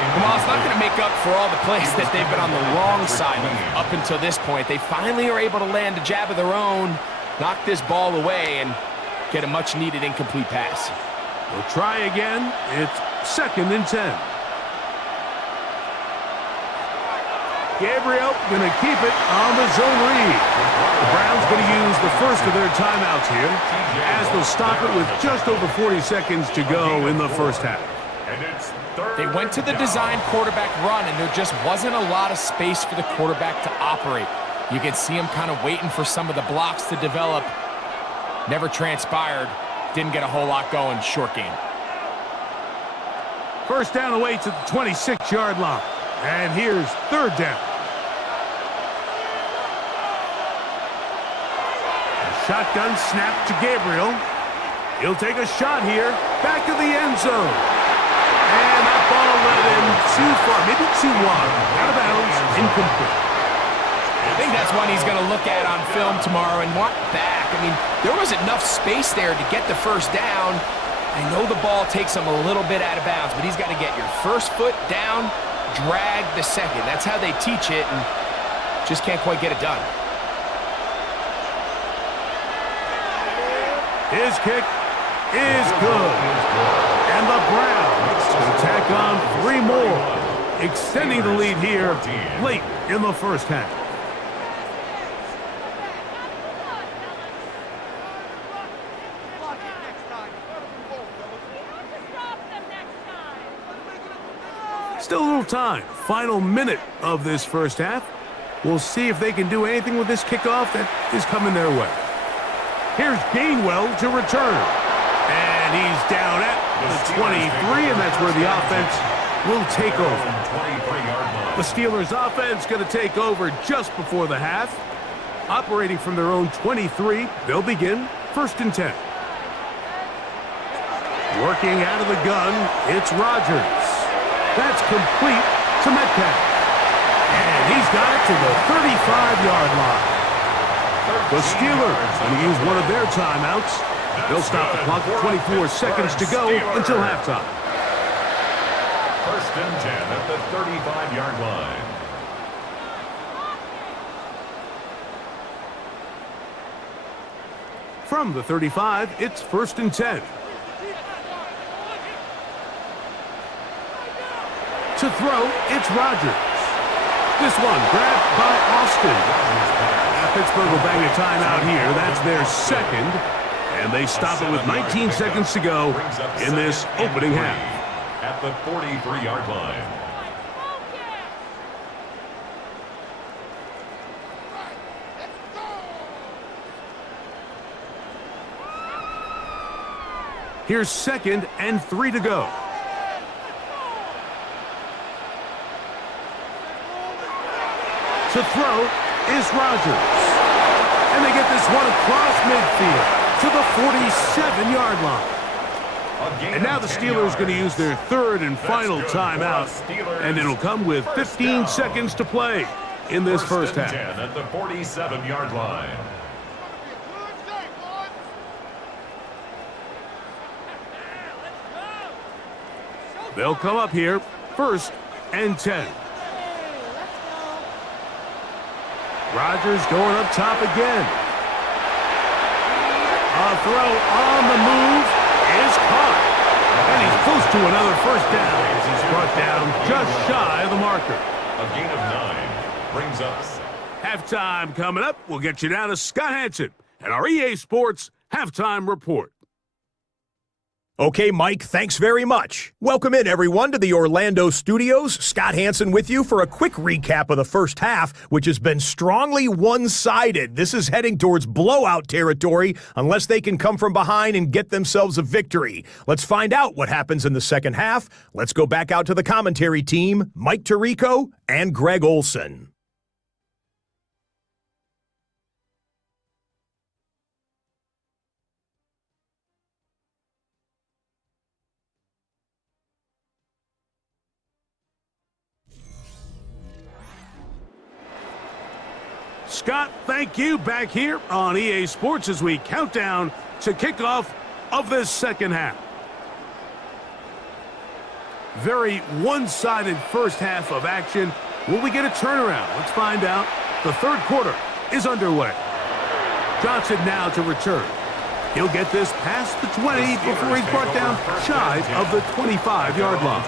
And while it's not going to make up for all the plays that they've been on the wrong side of up until this point, they finally are able to land a jab of their own, knock this ball away, and get a much-needed incomplete pass. We'll try again. It's 2nd and 10. Gabriel going to keep it on the zone read. The Browns going to use the first of their timeouts here, as they'll stop it with just over 40 seconds to go in the first half. They went to the design quarterback run, and there just wasn't a lot of space for the quarterback to operate. You can see him kind of waiting for some of the blocks to develop. Never transpired. Didn't get a whole lot going. Short game. First down awaits at the 26-yard line. And here's 3rd down. A shotgun snap to Gabriel. He'll take a shot here. Back of the end zone. And that ball led him too far, maybe too wide. Out of bounds, incomplete. I think that's one he's going to look at on film tomorrow and want back. I mean, there was enough space there to get the first down. I know the ball takes him a little bit out of bounds, but he's got to get your first foot down, drag the second. That's how they teach it, and just can't quite get it done. His kick is good. And the Browns will tack on 3 more, extending the lead here late in the first half. Still a little time. Final minute of this first half. We'll see if they can do anything with this kickoff that is coming their way. Here's Gainwell to return. And he's down at the 23, and that's where the offense will take over. The Steelers' offense going to take over just before the half. Operating from their own 23, they'll begin 1st and 10. Working out of the gun, it's Rodgers. That's complete to Metcalf. And he's got it to the 35-yard line. The Steelers going to use one of their timeouts. They'll stop the clock at 24 seconds to go until halftime. 1st and 10 at the 35-yard line. From the 35, it's 1st and 10. To throw, it's Rodgers. This one grabbed by Austin. Pittsburgh will bang a timeout here. That's their 2nd. And they stop it with 19 seconds to go in this opening half. At the 43-yard line. Here's 2nd and 3 to go. To throw is Rodgers. And they get this one across midfield to the 47-yard line. And now the Steelers going to use their 3rd and final timeout, and it'll come with 15 seconds to play in this first half. 10 at the 47-yard line. They'll come up here 1st and 10. Rodgers going up top again. A throw on the move is caught. And he's close to another first down as he's brought down just shy of the marker. A gain of 9 brings up. Halftime coming up. We'll get you down to Scott Hansen and our EA Sports Halftime Report. Okay, Mike, thanks very much. Welcome in, everyone, to the Orlando studios. Scott Hansen with you for a quick recap of the first half, which has been strongly one-sided. This is heading towards blowout territory unless they can come from behind and get themselves a victory. Let's find out what happens in the second half. Let's go back out to the commentary team, Mike Tirico and Greg Olson. Scott, thank you. Back here on EA Sports as we count down to kickoff of this second half. Very one-sided first half of action. Will we get a turnaround? Let's find out. The third quarter is underway. Johnson now to return. He'll get this past the 20 before he's brought down shy of the 25-yard line.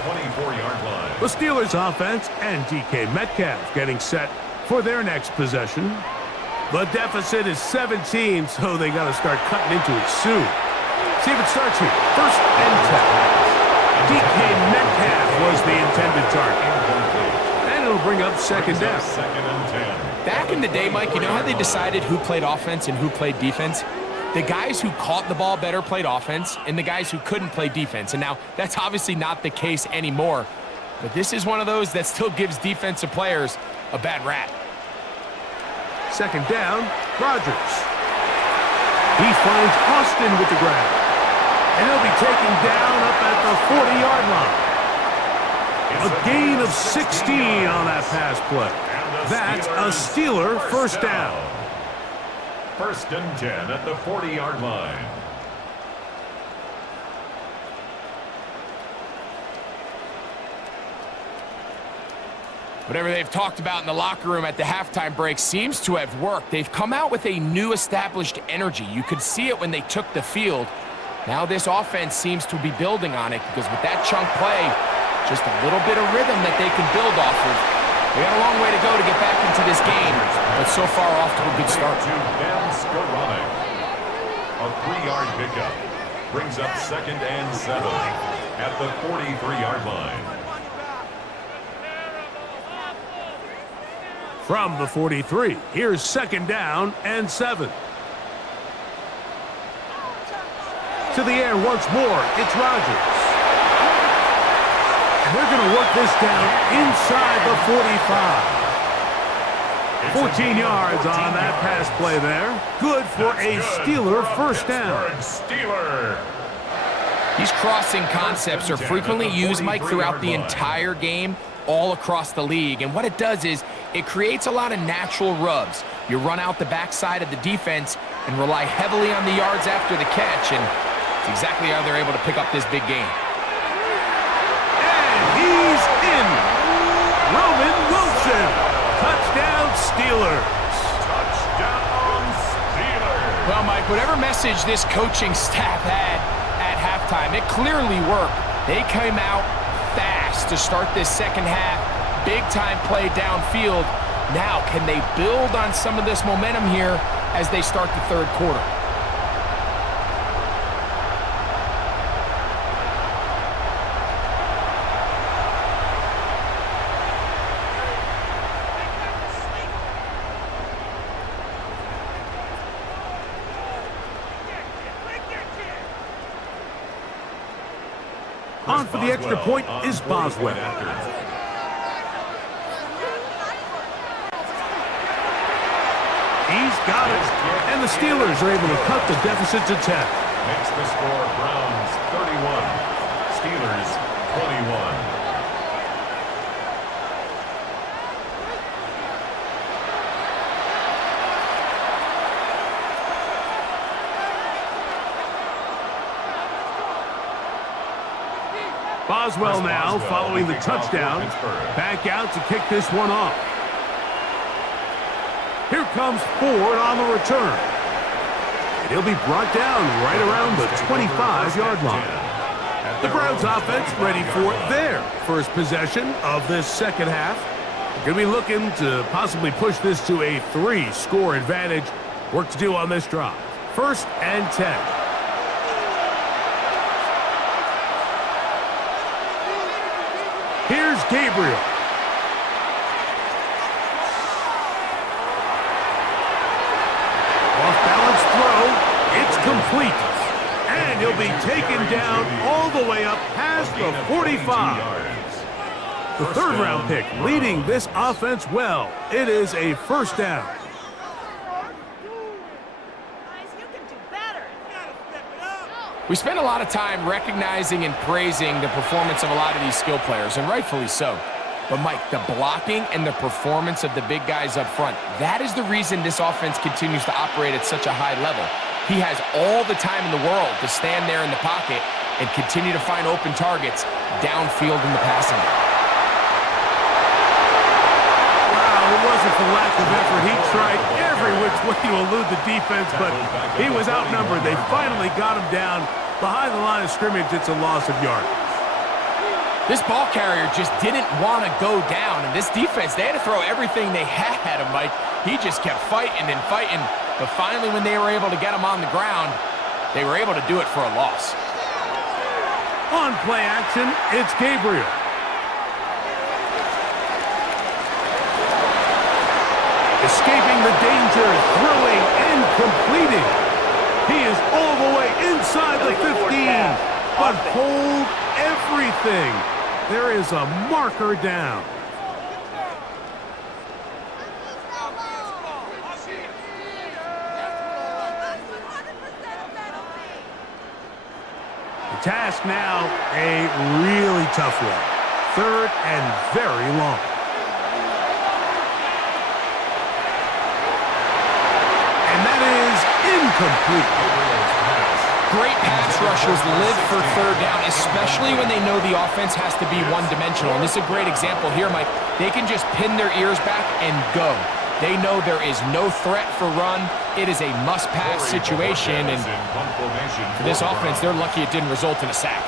The Steelers offense and DK Metcalf getting set for their next possession. The deficit is 17, so they got to start cutting into it soon. See if it starts here. First and 10. DK Metcalf was the intended target. And it'll bring up second down. Back in the day, Mike, you know how they decided who played offense and who played defense? The guys who caught the ball better played offense, and the guys who couldn't play defense. And now, that's obviously not the case anymore. But this is one of those that still gives defensive players a bad rap. Second down, Rodgers. He finds Austin with the grab. And he'll be taken down up at the 40-yard line. A gain of 16 on that pass play. That's a Steeler first down. First and 10 at the 40-yard line. Whatever they've talked about in the locker room at the halftime break seems to have worked. They've come out with a new established energy. You could see it when they took the field. Now this offense seems to be building on it because with that chunk play, just a little bit of rhythm that they can build off of. They got a long way to go to get back into this game, but so far off to a good start. A 3-yard pickup brings up second and 7 at the 43-yard line. From the 43, here's second down and 7. To the air once more, it's Rodgers. And they're going to work this down inside the 45. 14 yards on that pass play there. Good for a Steeler first down. These crossing concepts are frequently used, Mike, throughout the entire game, all across the league. And what it does is it creates a lot of natural rubs. You run out the backside of the defense and rely heavily on the yards after the catch, and it's exactly how they're able to pick up this big game. And he's in. Roman Wilson. Touchdown Steelers. Touchdown Steelers. Well, Mike, whatever message this coaching staff had at halftime, it clearly worked. They came out fast to start this second half. Big time play downfield. Now, can they build on some of this momentum here as they start the third quarter? On for the extra point is Boswell. He's got it. And the Steelers are able to cut the deficit to 10. Makes the score Browns 31, Steelers 21. Boswell now following the touchdown. Back out to kick this one off. Here comes Ford on the return. And he'll be brought down right around the 25-yard line. The Browns offense ready for their first possession of this second half. They're going to be looking to possibly push this to a 3-score advantage. Work to do on this drive. First and 10. Gabriel. Off-balance throw. It's complete. And he'll be taken down all the way up past the 45. The third-round pick leading this offense well. It is a first down. You can do better. We spend a lot of time recognizing and praising the performance of a lot of these skill players, and rightfully so. But, Mike, the blocking and the performance of the big guys up front, that is the reason this offense continues to operate at such a high level. He has all the time in the world to stand there in the pocket and continue to find open targets downfield in the passing game. Wow, it wasn't for lack of effort. He tried every which way to elude the defense, but he was outnumbered. They finally got him down behind the line of scrimmage. It's a loss of yardage. This ball carrier just didn't want to go down, and this defense, they had to throw everything they had at him, Mike. He just kept fighting and fighting, but finally when they were able to get him on the ground, they were able to do it for a loss. On play action, it's Gabriel. Escaping the danger, throwing and completing. He is all the way inside the 15, but hold everything. There is a marker down. The task now, a really tough one. Third and very long. And that is incomplete. Great pass rushers live for third down, especially when they know the offense has to be one-dimensional. And this is a great example here, Mike. They can just pin their ears back and go. They know there is no threat for run. It is a must-pass situation, and for this offense, they're lucky it didn't result in a sack.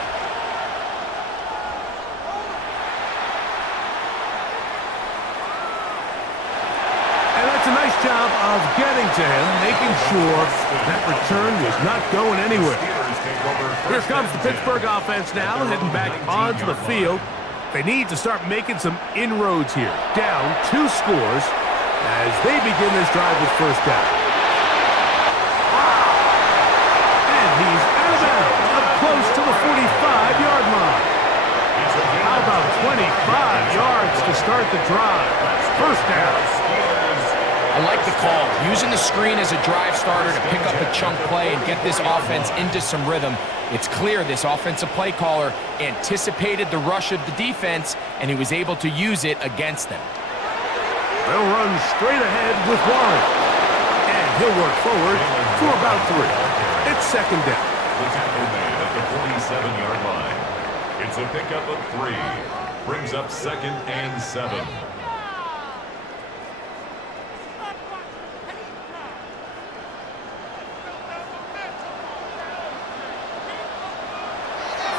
And that's a nice job of getting to him, making sure that return was not going anywhere. Here comes the Pittsburgh offense now, heading back onto the field. They need to start making some inroads here. Down 2 scores as they begin this drive with first down. And he's out of bounds, up close to the 45-yard line. How about 25 yards to start the drive? First down. I like the call. Using the screen as a drive starter to pick up a chunk play and get this offense into some rhythm. It's clear this offensive play caller anticipated the rush of the defense, and he was able to use it against them. They'll run straight ahead with Warren. And he'll work forward for about 3. It's second down. The tackle made at the 47-yard line. It's a pickup of 3. Brings up second and 7.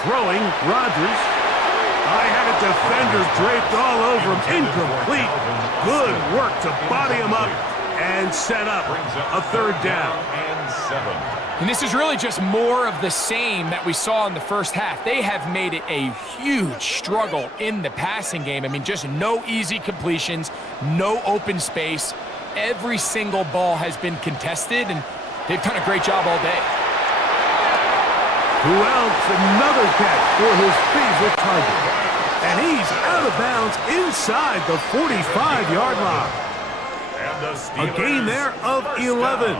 Throwing, Rodgers. I had a defender draped all over him. Incomplete. Good work to body him up and set up a third down. And 7. And this is really just more of the same that we saw in the first half. They have made it a huge struggle in the passing game. I mean, just no easy completions, no open space. Every single ball has been contested, and they've done a great job all day. Who else? Another catch for his favorite target. And he's out of bounds inside the 45-yard line. And A gain there of 11.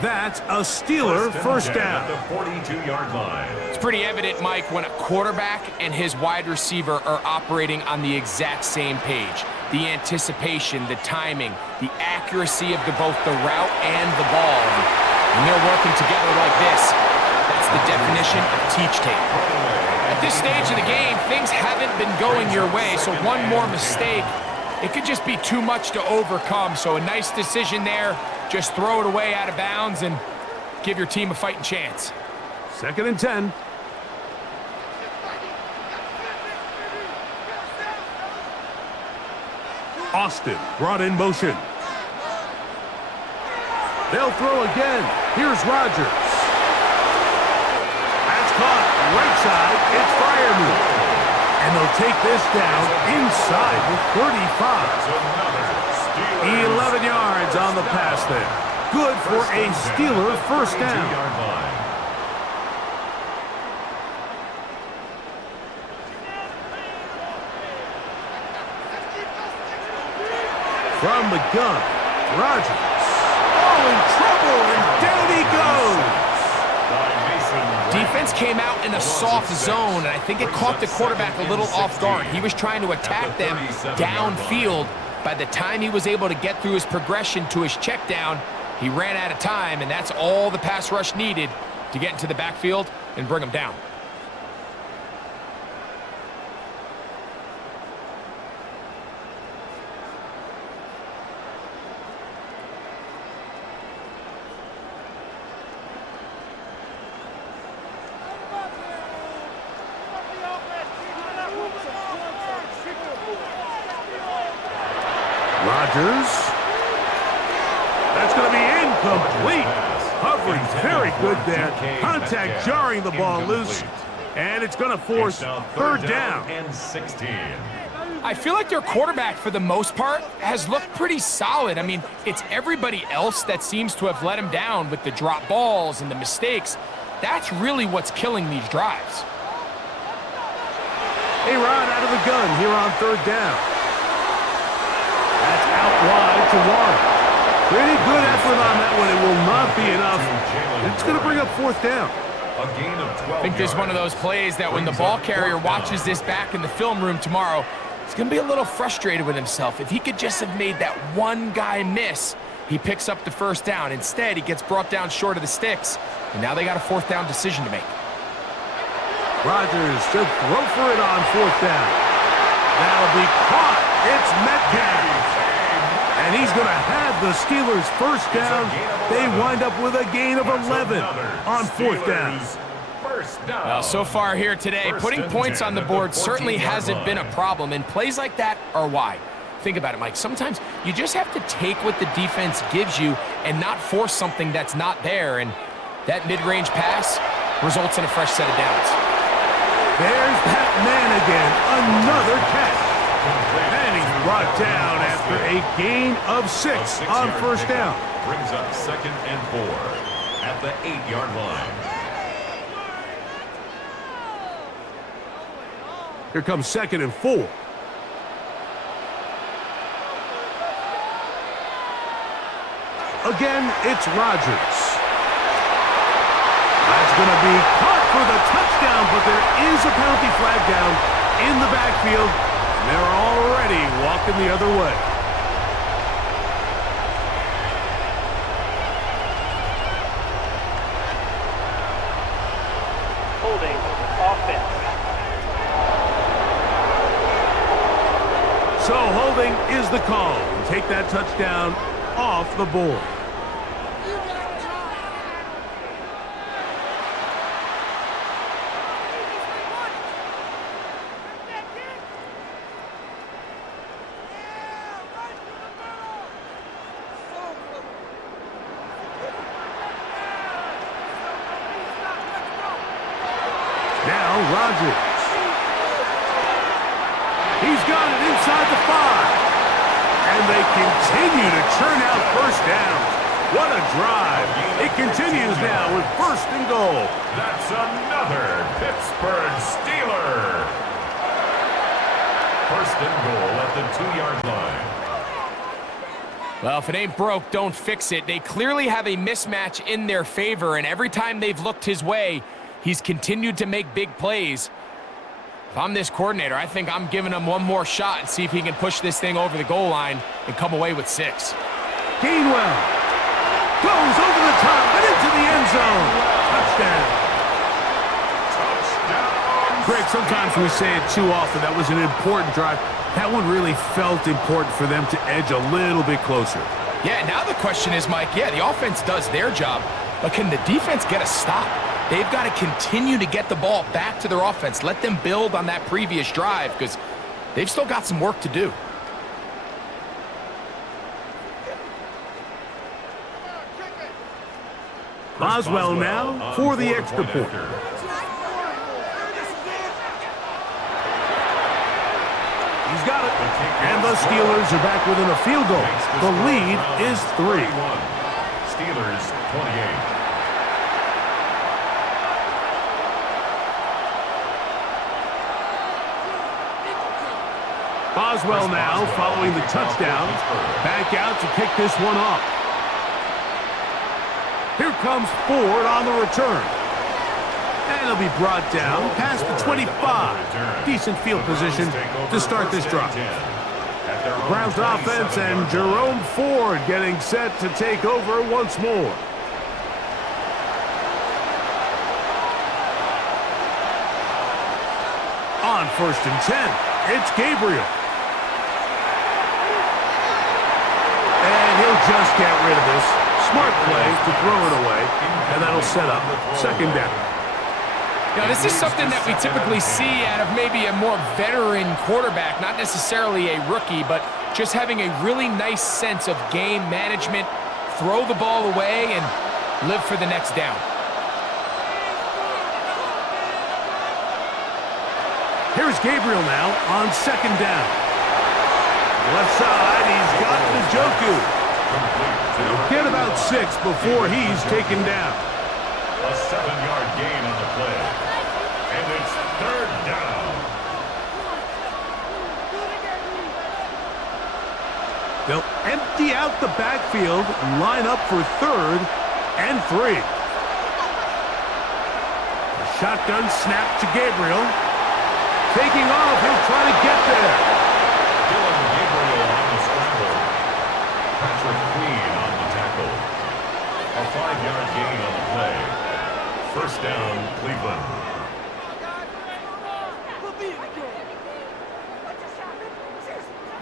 That's a Steeler first down. At the 42-yard line. It's pretty evident, Mike, when a quarterback and his wide receiver are operating on the exact same page. The anticipation, the timing, the accuracy of both the route and the ball. And they're working together like this. That's the definition of teach tape. At this stage of the game, things haven't been going your way, so one more mistake, it could just be too much to overcome. So a nice decision there. Just throw it away out of bounds and give your team a fighting chance. Second and 10. Austin brought in motion. They'll throw again. Here's Rodgers. That's caught right side. It's Freiermuth. And they'll take this down inside the 35. 11 yards on the pass there. Good for a Steeler first down. From the gun, Rodgers. Oh, in trouble, and down he goes. Defense came out in a soft zone, and I think it caught the quarterback a little off guard. He was trying to attack them downfield. By the time he was able to get through his progression to his check down, he ran out of time, and that's all the pass rush needed to get into the backfield and bring him down. Rodgers. That's going to be incomplete. Coverage very good there. Contact jarring the ball loose. And it's going to force third down. And 16. I feel like their quarterback, for the most part, has looked pretty solid. I mean, it's everybody else that seems to have let him down with the drop balls and the mistakes. That's really what's killing these drives. A-Rod out of the gun here on third down. That's out wide to Warren. Pretty good effort on that one. It will not be enough. It's going to bring up fourth down. A gain of 12 I think this is one of those plays that when the ball carrier watches this back in the film room tomorrow, he's going to be a little frustrated with himself. If he could just have made that one guy miss, he picks up the first down. Instead, he gets brought down short of the sticks, and now they got a fourth down decision to make. Rodgers should throw for it on fourth down. That'll be caught. It's Metcalf. And he's going to have the Steelers first down. They wind up with a gain of 11 on fourth down. Well, so far here today, putting points on the board certainly hasn't been a problem, and plays like that are why. Think about it, Mike. Sometimes you just have to take what the defense gives you and not force something that's not there, and that mid-range pass results in a fresh set of downs. There's that man again. Another catch. And he's brought down after a gain of 6 on first down. Brings up 2nd and 4 at the 8-yard line. Here comes 2nd and 4. Again, it's Rodgers. That's going to be caught for the touchdown, but there is a penalty flag down in the backfield. They're already walking the other way. Holding offense. So holding is the call. Take that touchdown off the board. Now Rodgers. He's got it inside the 5. And they continue to churn out first downs. What a drive. It continues now with 1st and goal. That's another Pittsburgh Steeler. 1st and goal at the 2-yard line. Well, if it ain't broke, don't fix it. They clearly have a mismatch in their favor, and every time they've looked his way, he's continued to make big plays. If I'm this coordinator, I think I'm giving him one more shot and see if he can push this thing over the goal line and come away with 6. Gainwell goes over the top and into the end zone. Touchdown. Greg, sometimes we say it too often. That was an important drive. That one really felt important for them to edge a little bit closer. Yeah, now the question is, Mike, yeah, the offense does their job, but can the defense get a stop? They've got to continue to get the ball back to their offense. Let them build on that previous drive because they've still got some work to do. Boswell now for the extra point. He's got it. And the Steelers are back within a field goal. The lead is 3. Steelers 28. Boswell now following the touchdown. Back out to kick this one off. Here comes Ford on the return. And he'll be brought down past the 25. Decent field position to start this drive. The Browns offense and Jerome Ford getting set to take over once more. On 1st and 10, it's Gabriel. And he'll just get rid of this. Smart play to throw it away, and that'll set up 2nd down. Now, this is something that we typically see out of maybe a more veteran quarterback, not necessarily a rookie, but just having a really nice sense of game management, throw the ball away, and live for the next down. Here's Gabriel now on 2nd down. Left side, he's got Njoku. He'll get about 6 before he's taken down. A 7-yard gain on the play. And it's 3rd down. They'll empty out the backfield, line up for 3rd and 3. A shotgun snap to Gabriel. Taking off, he'll try to get there. Dylan Gabriel on the scramble. Patrick Queen on the tackle. A 5-yard gain on the play. 1st down, Cleveland.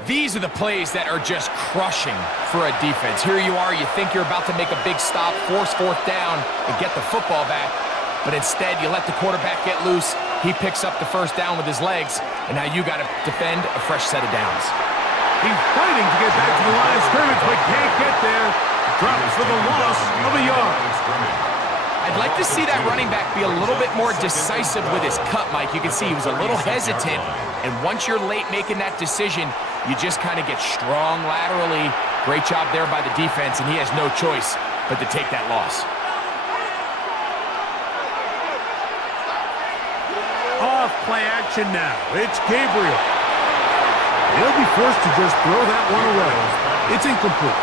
These are the plays that are just crushing for a defense. Here you are, you think you're about to make a big stop, force 4th down, and get the football back. But instead, you let the quarterback get loose. He picks up the 1st down with his legs, and now you got to defend a fresh set of downs. He's fighting to get back to the line of scrimmage, but can't get there. Drops for the loss of a yard. I'd like to see that running back be a little bit more decisive with his cut, Mike. You can see he was a little hesitant, and once you're late making that decision, you just kind of get strong laterally. Great job there by the defense, and he has no choice but to take that loss. Off play action now. It's Gabriel. He'll be forced to just throw that one away. It's incomplete.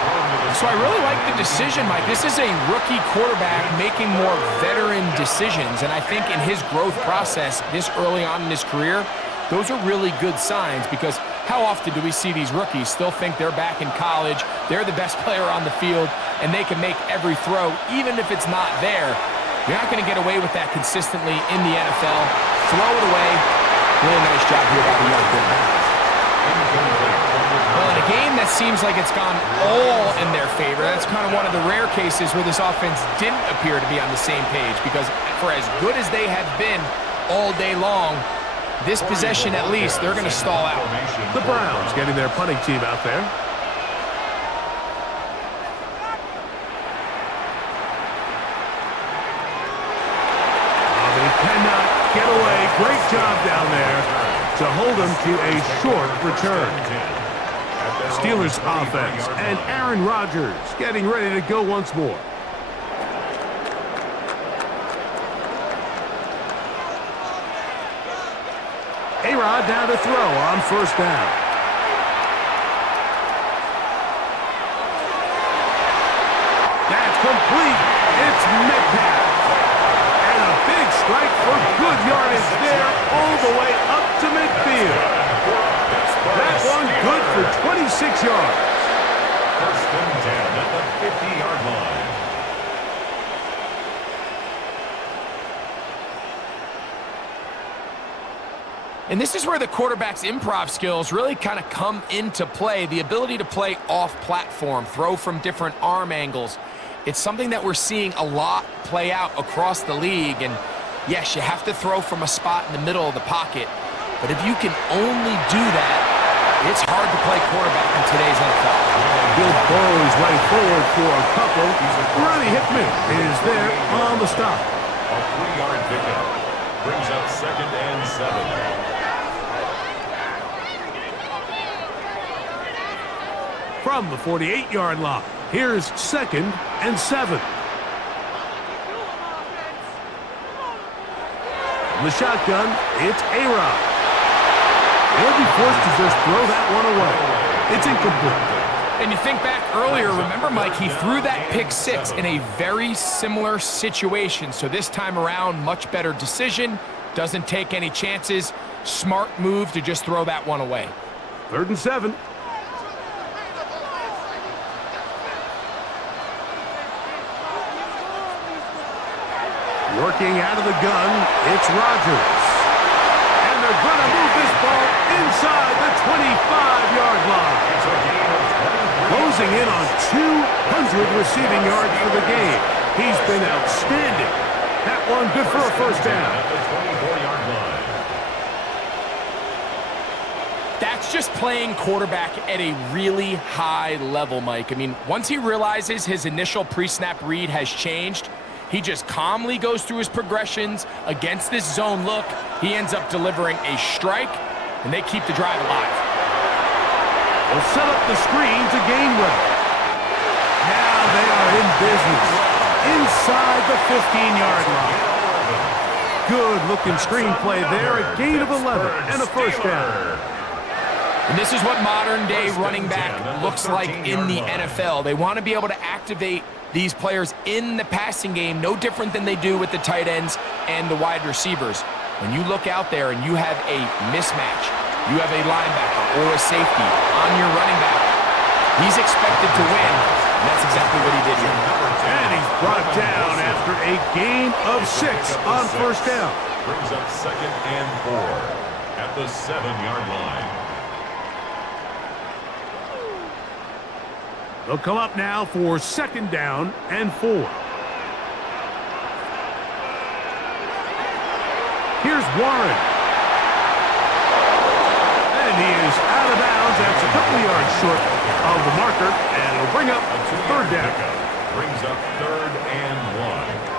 So I really like the decision, Mike. This is a rookie quarterback making more veteran decisions, and I think in his growth process this early on in his career, those are really good signs, because how often do we see these rookies still think they're back in college, they're the best player on the field, and they can make every throw, even if it's not there. You're not going to get away with that consistently in the NFL. Throw it away. Really nice job here by the young quarterback. Well, in a game that seems like it's gone all in their favor, that's kind of one of the rare cases where this offense didn't appear to be on the same page, because for as good as they have been all day long, this possession at least, they're going to stall out. The Browns getting their punting team out there. They cannot get away. Great job down there to hold them to a short return. Steelers offense and Aaron Rodgers getting ready to go once more. A-Rod down to throw on 1st down. That's complete. It's Metcalf. And a big strike for good yardage there all the way up to midfield. That one good for 26 yards. 1st and 10 at the 50-yard line. And this is where the quarterback's improv skills really kind of come into play. The ability to play off-platform, throw from different arm angles. It's something that we're seeing a lot play out across the league. And yes, you have to throw from a spot in the middle of the pocket. But if you can only do that, it's hard to play quarterback in today's NFL. Bill Burrow's way forward for a couple. Ronnie Hickman is there on the stop. A 3-yard pickup brings up 2nd and 7. from the 48-yard line. Here's 2nd and 7. From the shotgun, it's A-Rod. He'll be forced to just throw that one away. It's incomplete. And you think back earlier, remember, Mike, he threw that pick 6 in a very similar situation. So this time around, much better decision, doesn't take any chances. Smart move to just throw that one away. 3rd and 7. Working out of the gun, it's Rodgers. And they're going to move this ball inside the 25-yard line. Closing in on 200 receiving yards for the game. He's been outstanding. That one good for a first down. At the 24-yard line. That's just playing quarterback at a really high level, Mike. I mean, once he realizes his initial pre-snap read has changed, he just calmly goes through his progressions against this zone look. He ends up delivering a strike, and they keep the drive alive. They'll set up the screen to Gainwell. Now they are in business inside the 15-yard line. Good-looking screenplay there, a gain of 11 and a first down. And this is what modern-day running back looks like in the NFL. They want to be able to activate these players in the passing game, no different than they do with the tight ends and the wide receivers. When you look out there and you have a mismatch, you have a linebacker or a safety on your running back, he's expected to win, and that's exactly what he did here. And he's brought down after a gain of 6 on first down. Brings up 2nd and 4 at the 7-yard line. They'll come up now for 2nd down and 4. Here's Warren. And he is out of bounds. That's a couple of yards short of the marker. And it'll bring up 3rd down. Brings up 3rd and 1.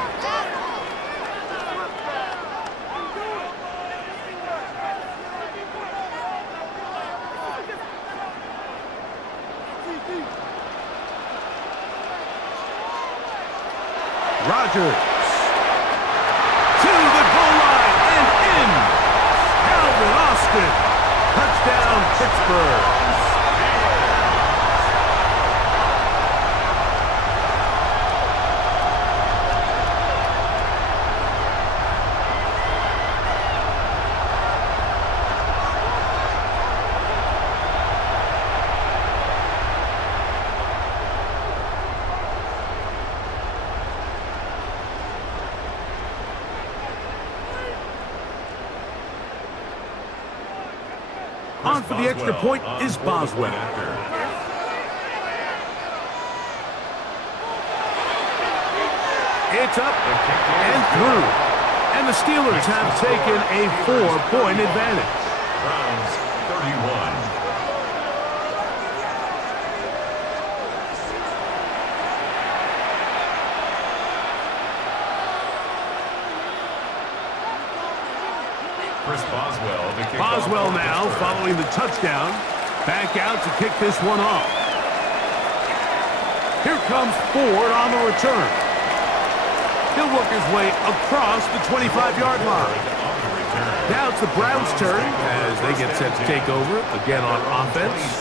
Rodgers to the goal line and in. Calvin Austin. Touchdown, Pittsburgh. On for the extra point is Boswell. It's up and through. And the Steelers have taken a 4-point advantage. Browns 31. Boswell now following the touchdown. Back out to kick this one off. Here comes Ford on the return. He'll work his way across the 25-yard line. Now it's the Browns' turn as they get set to take over again on offense.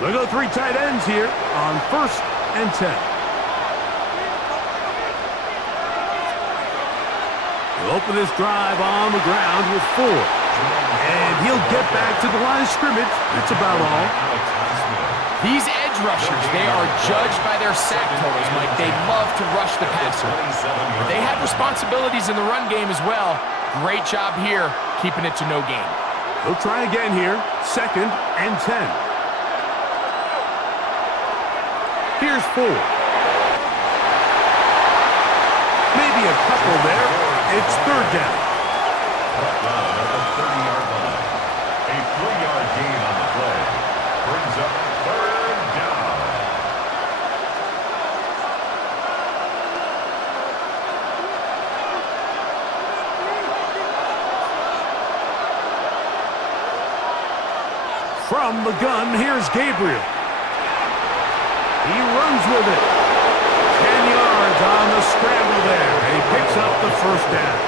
They'll go 3 tight ends here on 1st and 10. He'll open this drive on the ground with 4. And he'll get back to the line of scrimmage. That's about all. These edge rushers, they are judged by their sack totals, Mike. They love to rush the passer. But they have responsibilities in the run game as well. Great job here, keeping it to no gain. He'll try again here. 2nd and 10. Here's 4. Maybe a couple there. It's 3rd down. At the 30-yard line. A 3-yard gain on the play. Brings up 3rd down. From the gun, here's Gabriel. He runs with it. 10 yards on the scramble there. And he picks up the first down.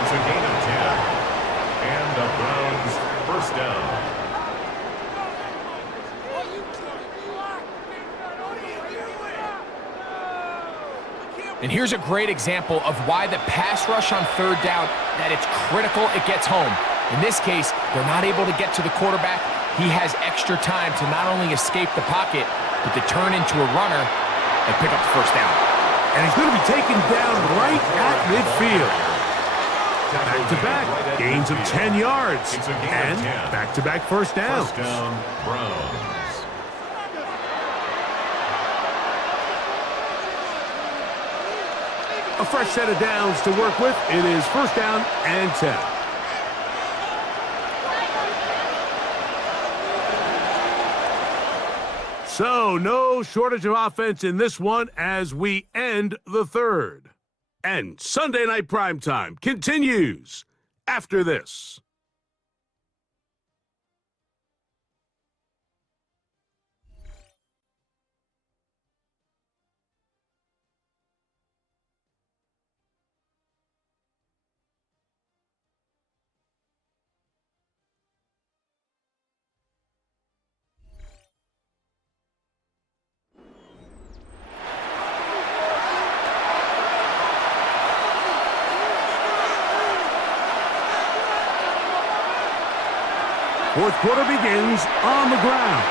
It's a gain of 10. And the Browns first down. And here's a great example of why the pass rush on third down, that it's critical it gets home. In this case, they're not able to get to the quarterback. He has extra time to not only escape the pocket, but to turn into a runner and pick up the first down. And he's going to be taken down right at midfield. Back-to-back gains of 10 yards. And back-to-back first downs. First down, Browns. A fresh set of downs to work with. It is first down and 10. So, no shortage of offense in this one as we end the third. And Sunday Night Primetime continues after this. Fourth quarter begins on the ground.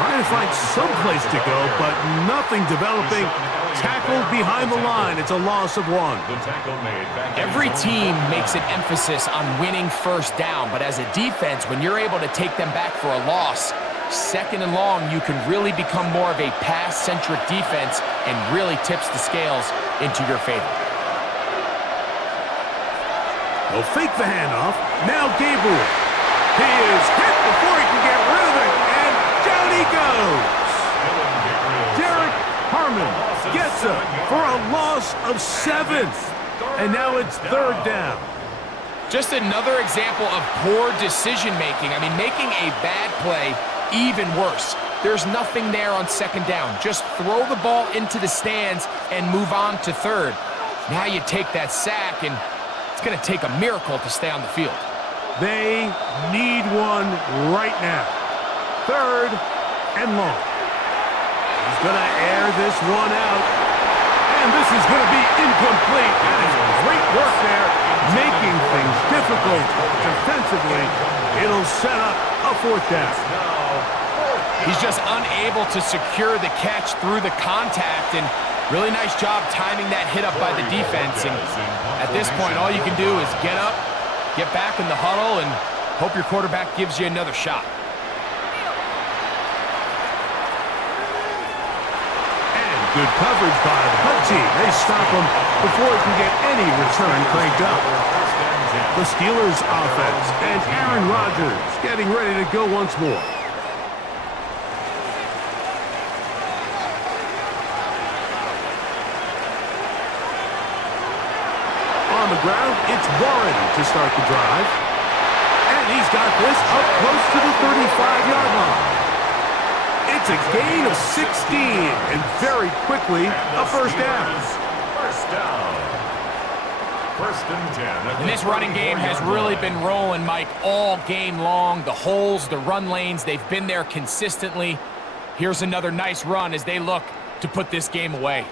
Trying to find some place to go, but nothing developing. Tackled behind the line. It's a loss of 1. The tackle made back. Every team makes an emphasis on winning first down, but as a defense, when you're able to take them back for a loss, second and long, you can really become more of a pass-centric defense and really tips the scales into your favor. They'll fake the handoff. Now Gabriel. He is hit before he can get rid of it, and down he goes. Derek Harmon gets him for a loss of 7. And now it's third down. Just another example of poor decision-making. I mean, making a bad play even worse. There's nothing there on second down. Just throw the ball into the stands and move on to third. Now you take that sack, and it's going to take a miracle to stay on the field. They need one right now. Third and long. He's going to air this one out. And this is going to be incomplete. That is great work there, making things difficult defensively. It'll set up a fourth down. He's just unable to secure the catch through the contact, and really nice job timing that hit up by the defense. And at this point, all you can do is get up, get back in the huddle, and hope your quarterback gives you another shot. And good coverage by the home team. They stop him before he can get any return cranked up. The Steelers' offense and Aaron Rodgers getting ready to go once more. On the ground, it's Warren to start the drive. And he's got this up close to the 35-yard line. It's a gain of 16, and very quickly, a first down. First down. First and 10. And this running game has really been rolling, Mike, all game long. The holes, the run lanes, they've been there consistently. Here's another nice run as they look to put this game away.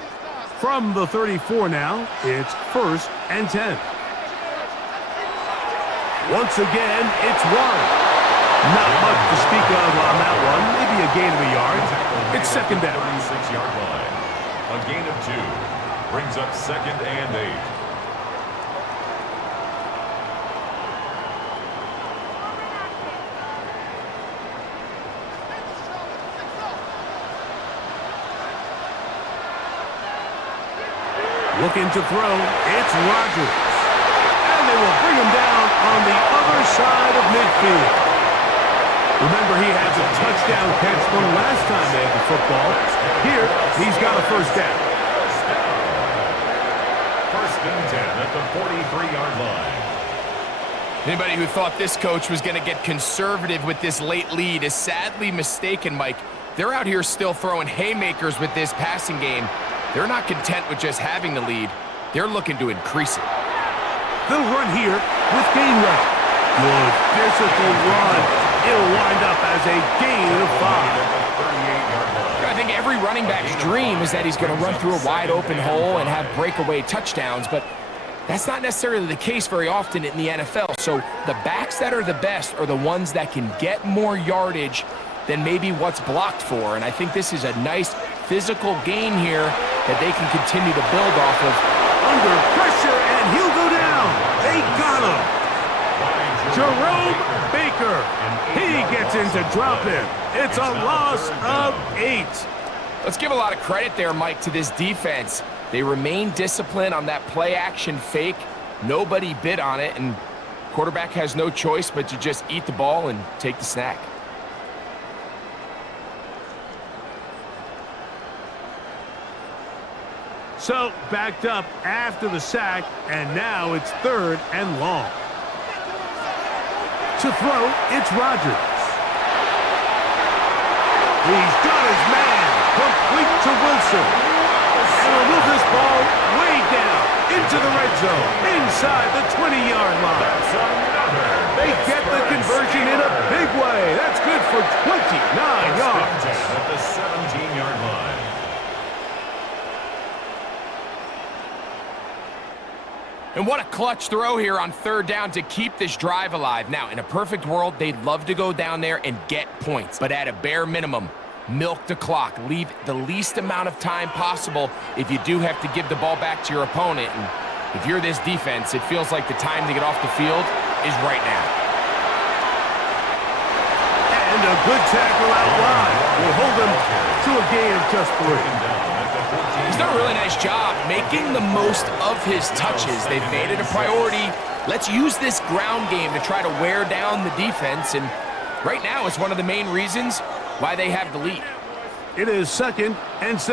From the 34 now, it's first and 10. Once again, it's Warren. Not much to speak of on that one. Maybe a gain of a yard. It's second down. 36-yard line. A gain of 2. Brings up second and 8. Looking to throw, it's Rodgers. And they will bring him down on the other side of midfield. Remember, he has a touchdown catch from last time they had the football. Here, he's got a first down. First and 10 at the 43-yard line. Anybody who thought this coach was going to get conservative with this late lead is sadly mistaken, Mike. They're out here still throwing haymakers with this passing game. They're not content with just having the lead. They're looking to increase it. They'll run here with Gainwell. Good physical run. It'll wind up as a gain of 5. I think every running back's dream is that he's going to run through a wide open hole and have breakaway touchdowns, but that's not necessarily the case very often in the NFL. So the backs that are the best are the ones that can get more yardage than maybe what's blocked for. And I think this is a nice physical gain here that they can continue to build off of. Under pressure, and he'll go down. They got him. Jerome Baker. He gets into dropping. It's a loss of 8. Let's give a lot of credit there, Mike, to this defense. They remain disciplined on that play-action fake. Nobody bid on it, and quarterback has no choice but to just eat the ball and take the snack. So, backed up after the sack, and now it's 3rd and long. To throw, it's Rodgers. He's got his man, complete to Wilson. And he'll move this ball way down into the red zone, inside the 20-yard line. They get the conversion in a big way. That's good for 29 yards. At the 17-yard line. And what a clutch throw here on 3rd down to keep this drive alive. Now, in a perfect world, they'd love to go down there and get points. But at a bare minimum, milk the clock. Leave the least amount of time possible if you do have to give the ball back to your opponent. And if you're this defense, it feels like the time to get off the field is right now. And a good tackle out wide will hold them to a gain of just 3. He's done a really nice job making the most of his touches. They've made it a priority. Let's use this ground game to try to wear down the defense, and right now it's one of the main reasons why they have the lead. It is 2nd and 6.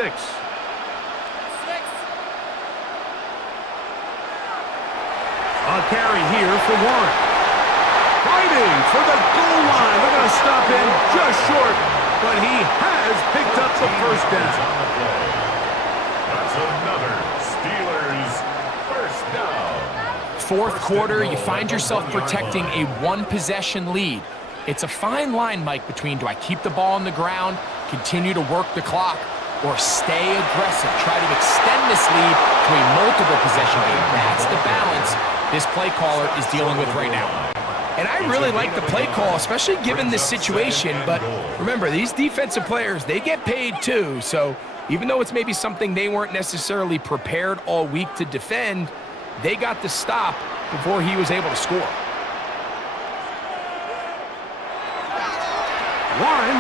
A carry here for Warren. Fighting for the goal line. They're going to stop him just short, but he has picked up the 1st down. That's another Steelers 1st down. 4th quarter, you find yourself protecting a 1-possession lead. It's a fine line, Mike, between do I keep the ball on the ground, continue to work the clock, or stay aggressive, try to extend this lead to a multiple possession game. That's the balance this play caller is dealing with right now. And I really like the play call, especially given this situation. But remember, these defensive players, they get paid too. So even though it's maybe something they weren't necessarily prepared all week to defend, they got the stop before he was able to score. Warren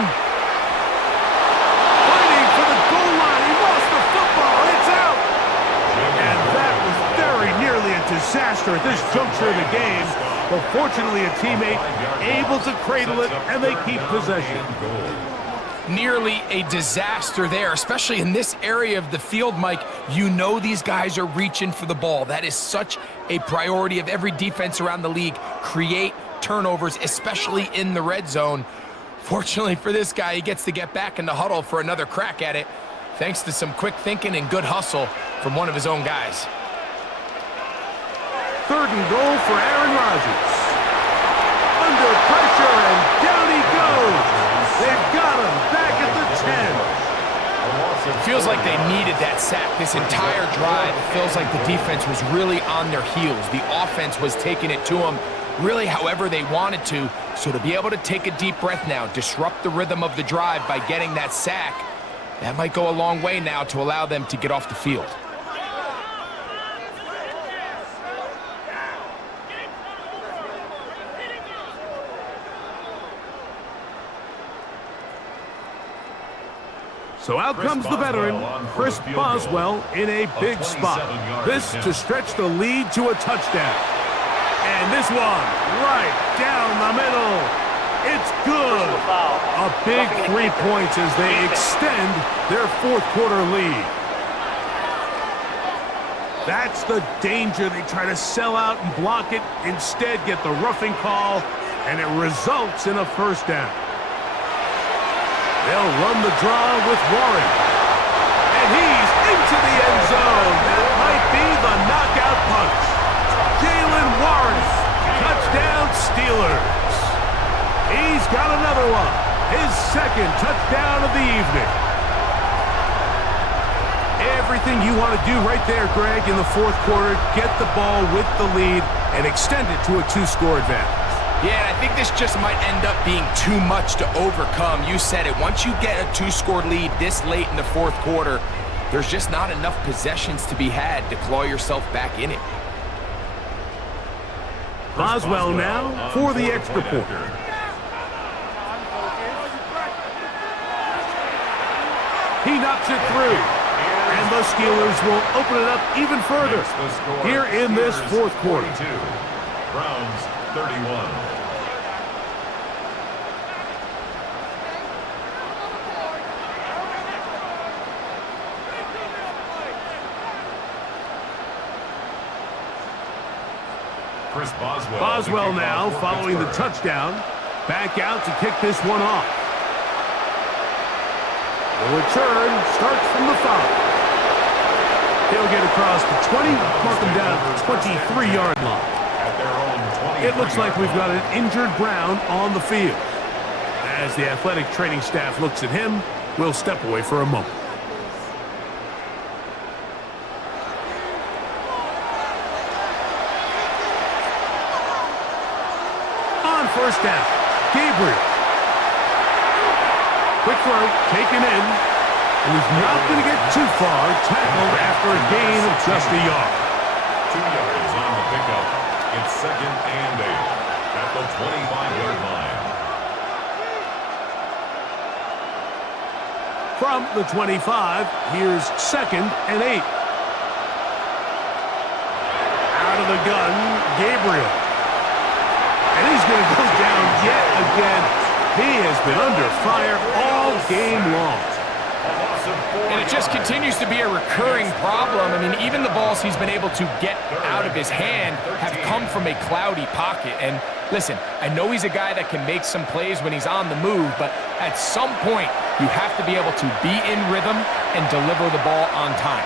fighting for the goal line. He lost the football. It's out. And that was very nearly a disaster at this juncture of the game. But fortunately, a teammate able to cradle it, and they keep possession. Nearly a disaster there, especially in this area of the field, Mike. You know these guys are reaching for the ball. That is such a priority of every defense around the league. Create turnovers, especially in the red zone. Fortunately for this guy, he gets to get back in the huddle for another crack at it, thanks to some quick thinking and good hustle from one of his own guys. 3rd and goal for Aaron Rodgers. Under pressure, and down he goes. They've got him back at the 10. It feels like they needed that sack this entire drive. It feels like the defense was really on their heels. The offense was taking it to them really however they wanted to. So to be able to take a deep breath now, disrupt the rhythm of the drive by getting that sack, that might go a long way now to allow them to get off the field. So out comes the veteran, Chris Boswell, in a big spot. This to stretch the lead to a touchdown. And this one, right down the middle. It's good. A big 3 points as they extend their 4th quarter lead. That's the danger. They try to sell out and block it, instead get the roughing call, and it results in a first down. They'll run the draw with Warren. And he's into the end zone. That might be the knockout punch. Jalen Warren, touchdown Steelers. He's got another one. His second touchdown of the evening. Everything you want to do right there, Greg, in the fourth quarter, get the ball with the lead and extend it to a two-score advantage. Yeah, I think this just might end up being too much to overcome. You said it. Once you get a two-score lead this late in the fourth quarter, there's just not enough possessions to be had to claw yourself back in it. Boswell now for the extra point. He knocks it through. And the Steelers will open it up even further here in this fourth quarter. Browns 31. Chris Boswell. Boswell now following the touchdown. Back out to kick this one off. The return starts from the 5. He'll get across the 20, mark him down at the 23-yard line. It looks like we've got an injured Brown on the field. As the athletic training staff looks at him, we'll step away for a moment. On first down, Gabriel. Quick throw, taken in. And he's not going to get too far, tackled after a gain of just a yard. 2 yards on the pickup. It's 2nd and 8 at the 25-yard line. From the 25, here's 2nd and 8. Out of the gun, Gabriel. And he's going to go down yet again. He has been under fire all game long. And it just continues to be a recurring problem. I mean, even the balls he's been able to get out of his hand have come from a cloudy pocket. And listen, I know he's a guy that can make some plays when he's on the move, but at some point, you have to be able to be in rhythm and deliver the ball on time.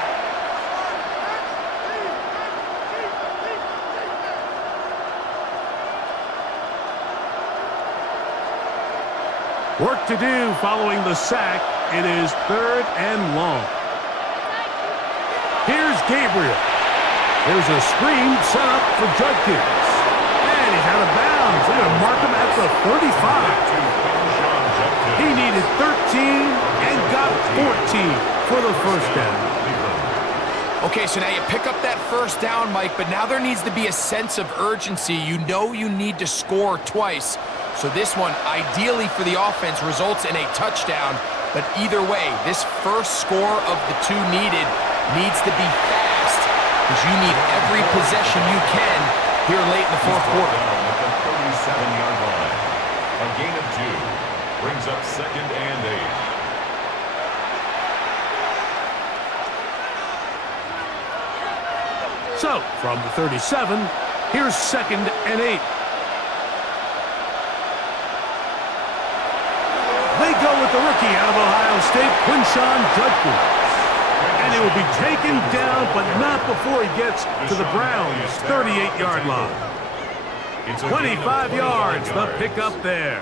Work to do following the sack. It is 3rd and long. Here's Gabriel. There's a screen set up for Judkins. And he's out of bounds. They're going to mark him at the 35. He needed 13 and got 14 for the first down. Okay, so now you pick up that first down, Mike, but now there needs to be a sense of urgency. You know you need to score twice. So this one, ideally for the offense, results in a touchdown. But either way, this first score of the 2 needed needs to be fast, because you need every possession you can here late in the fourth quarter. At the 37-yard line. A gain of 2 brings up 2nd and 8. So, from the 37, here's 2nd and 8. They go with the rookie out of Ohio State, Quinshawn Judkins. And it will be taken down, but not before he gets to the Browns' 38-yard line. 25 yards, the pickup there.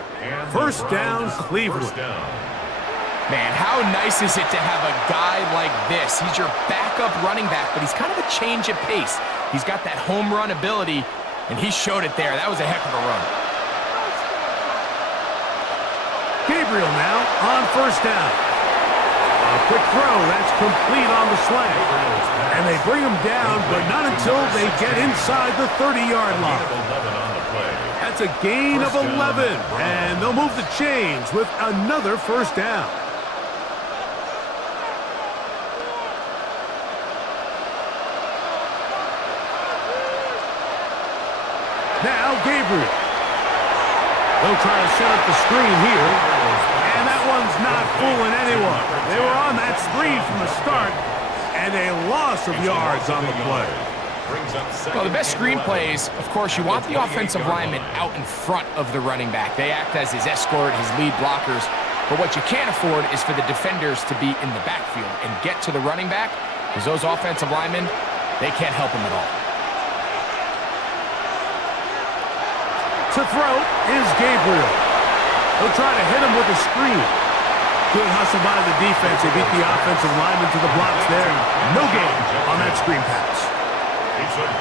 First down, Cleveland. Man, how nice is it to have a guy like this? He's your backup running back, but he's kind of a change of pace. He's got that home run ability, and he showed it there. That was a heck of a run. Gabriel now on first down. A quick throw, that's complete on the slant. And they bring him down, but not until they get inside the 30-yard line. That's a gain of 11, and they'll move the chains with another first down. Now Gabriel. They'll try to set up the screen here. And that one's not fooling anyone. They were on that screen from the start, And a loss of yards on the play. Well, the best screen plays, of course, you want the offensive lineman out in front of the running back. They act as his escort, his lead blockers. But what you can't afford is for the defenders to be in the backfield and get to the running back, because those offensive linemen, they can't help him at all. To throw is Gabriel. He'll try to hit him with a screen. Good hustle by the defense. They beat the offensive lineman to the blocks there. No gain on that screen pass.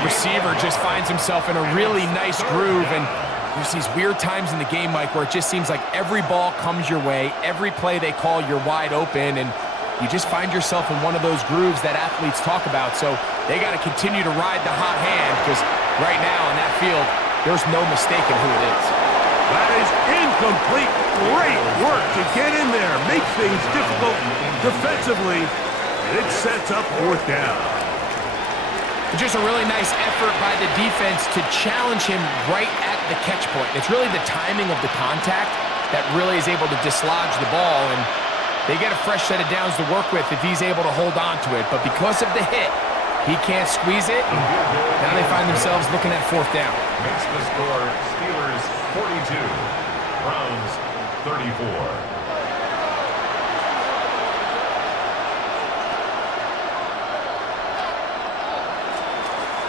Receiver just finds himself in a really nice groove, and there's these weird times in the game, Mike, where it just seems like every ball comes your way, every play they call, you're wide open, and you just find yourself in one of those grooves that athletes talk about. So they got to continue to ride the hot hand, because right now in that field, there's no mistaking who it is. That is incomplete. Great work to get in there, make things difficult defensively, and it sets up fourth down. Just a really nice effort by the defense to challenge him right at the catch point. It's really the timing of the contact that really is able to dislodge the ball, and they get a fresh set of downs to work with if he's able to hold on to it. But because of the hit, he can't squeeze it, and now they find themselves looking at fourth down. Makes the score Steelers 42, Browns 34.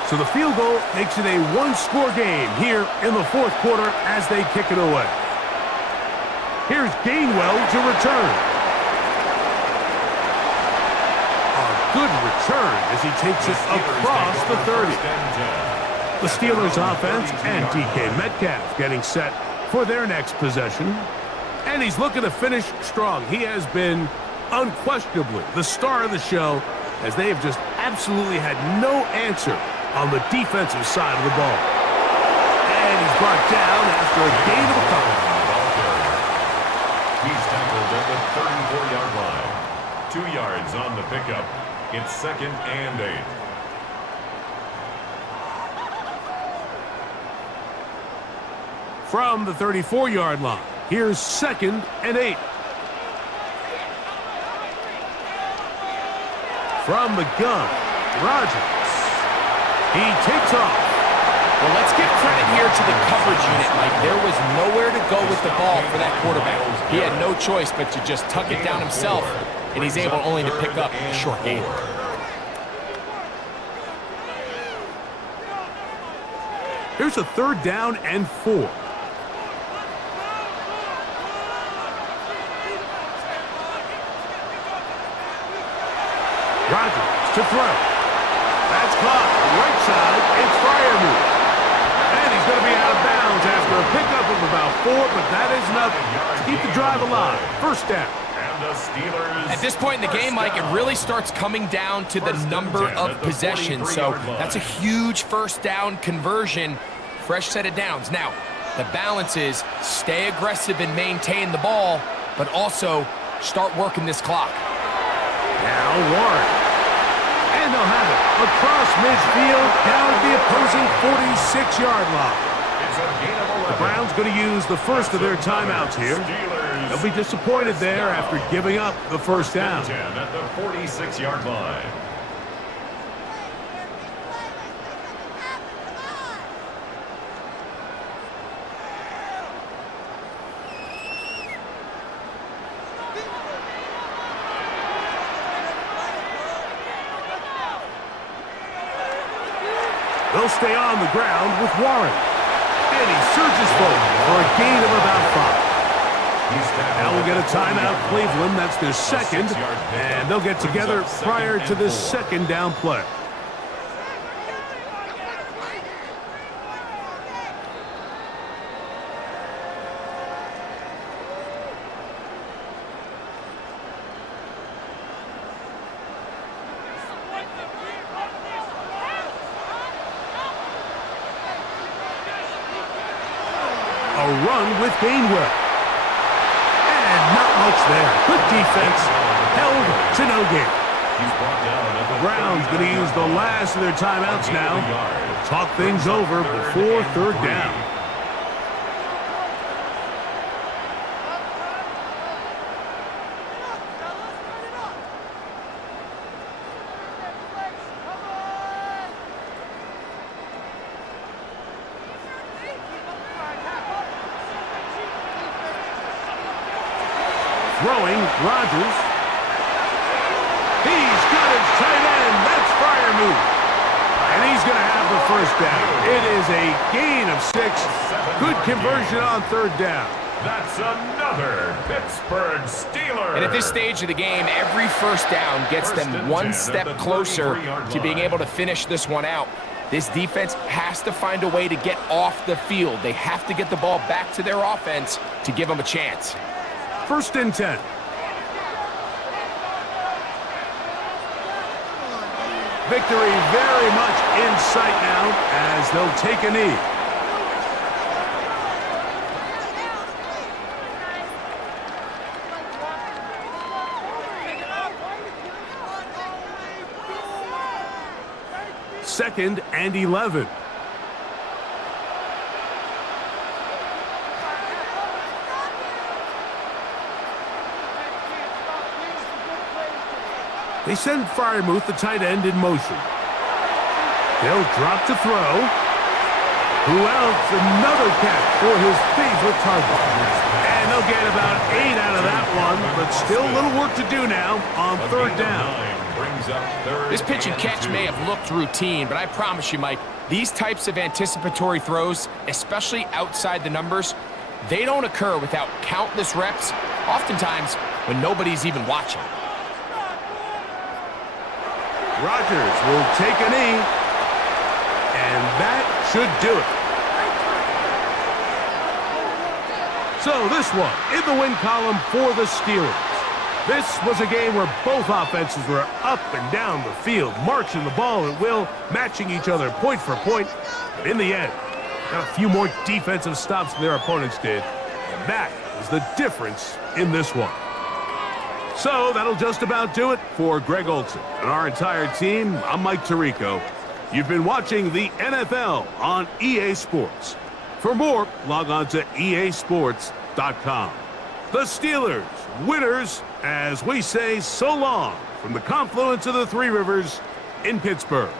So the field goal makes it a one-score game here in the fourth quarter as they kick it away. Here's Gainwell to return. A good return as he takes it across the 30. The Steelers offense and DK Metcalf getting set for their next possession. And he's looking to finish strong. He has been unquestionably the star of the show, as they have just absolutely had no answer on the defensive side of the ball. And he's brought down after a gain of a couple. He's tackled at the 34-yard line. 2 yards on the pickup. It's 2nd and 8. From the 34-yard line, here's 2nd and 8. From the gun, Rodgers. He takes off. Well, let's give credit here to the coverage unit, Mike. There was nowhere to go with the ball for that quarterback. He had no choice but to just tuck it down himself, and he's able only to pick up a short gain. Here's a 3rd down and 4. Rodgers to throw. That's caught. Right side, it's Freiermuth. And he's going to be out of bounds after a pickup of about 4, but that is nothing to keep the drive alive. First down. And the Steelers. At this point in the game, Mike, it really starts coming down to the number of possessions. So that's a huge first down conversion. Fresh set of downs. Now, the balance is stay aggressive and maintain the ball, but also start working this clock. Now Warren. And they'll have it across midfield down at the opposing 46-yard line. The Browns going to use the first of their timeouts here. They'll be disappointed there after giving up the first down. At the 46-yard line. They'll stay on the ground with Warren. And he surges forward for a gain of about 5. Now we'll get a timeout, Cleveland. That's their second. And they'll get together prior to this second down play. A run with Gainwell. And not much there. Good defense. Held to no gain. The Browns going to use the last of their timeouts now. Talk things over before 3rd down. Throwing, Rodgers. He's got his tight end. That's Freiermuth. And he's going to have the first down. It is a gain of 6. Good conversion on third down. That's another Pittsburgh Steeler. And at this stage of the game, every first down gets them one step closer to being able to finish this one out. This defense has to find a way to get off the field. They have to get the ball back to their offense to give them a chance. 1st and 10. Victory very much in sight now as they'll take a knee. Second and 11. They send Freiermuth, the tight end, in motion. They'll drop to throw. Who else? Another catch for his favorite target. And they'll get about 8 out of that one, but still a little work to do now on third down. This pitch and catch may have looked routine, but I promise you, Mike, these types of anticipatory throws, especially outside the numbers, they don't occur without countless reps, oftentimes when nobody's even watching. Rodgers will take a knee, and that should do it. So this one in the win column for the Steelers. This was a game where both offenses were up and down the field, marching the ball at will, matching each other point for point. But in the end, got a few more defensive stops than their opponents did. And that is the difference in this one. So that'll just about do it for Greg Olsen and our entire team. I'm Mike Tirico. You've been watching the NFL on EA Sports. For more, log on to easports.com. The Steelers, winners, as we say so long from the confluence of the Three Rivers in Pittsburgh.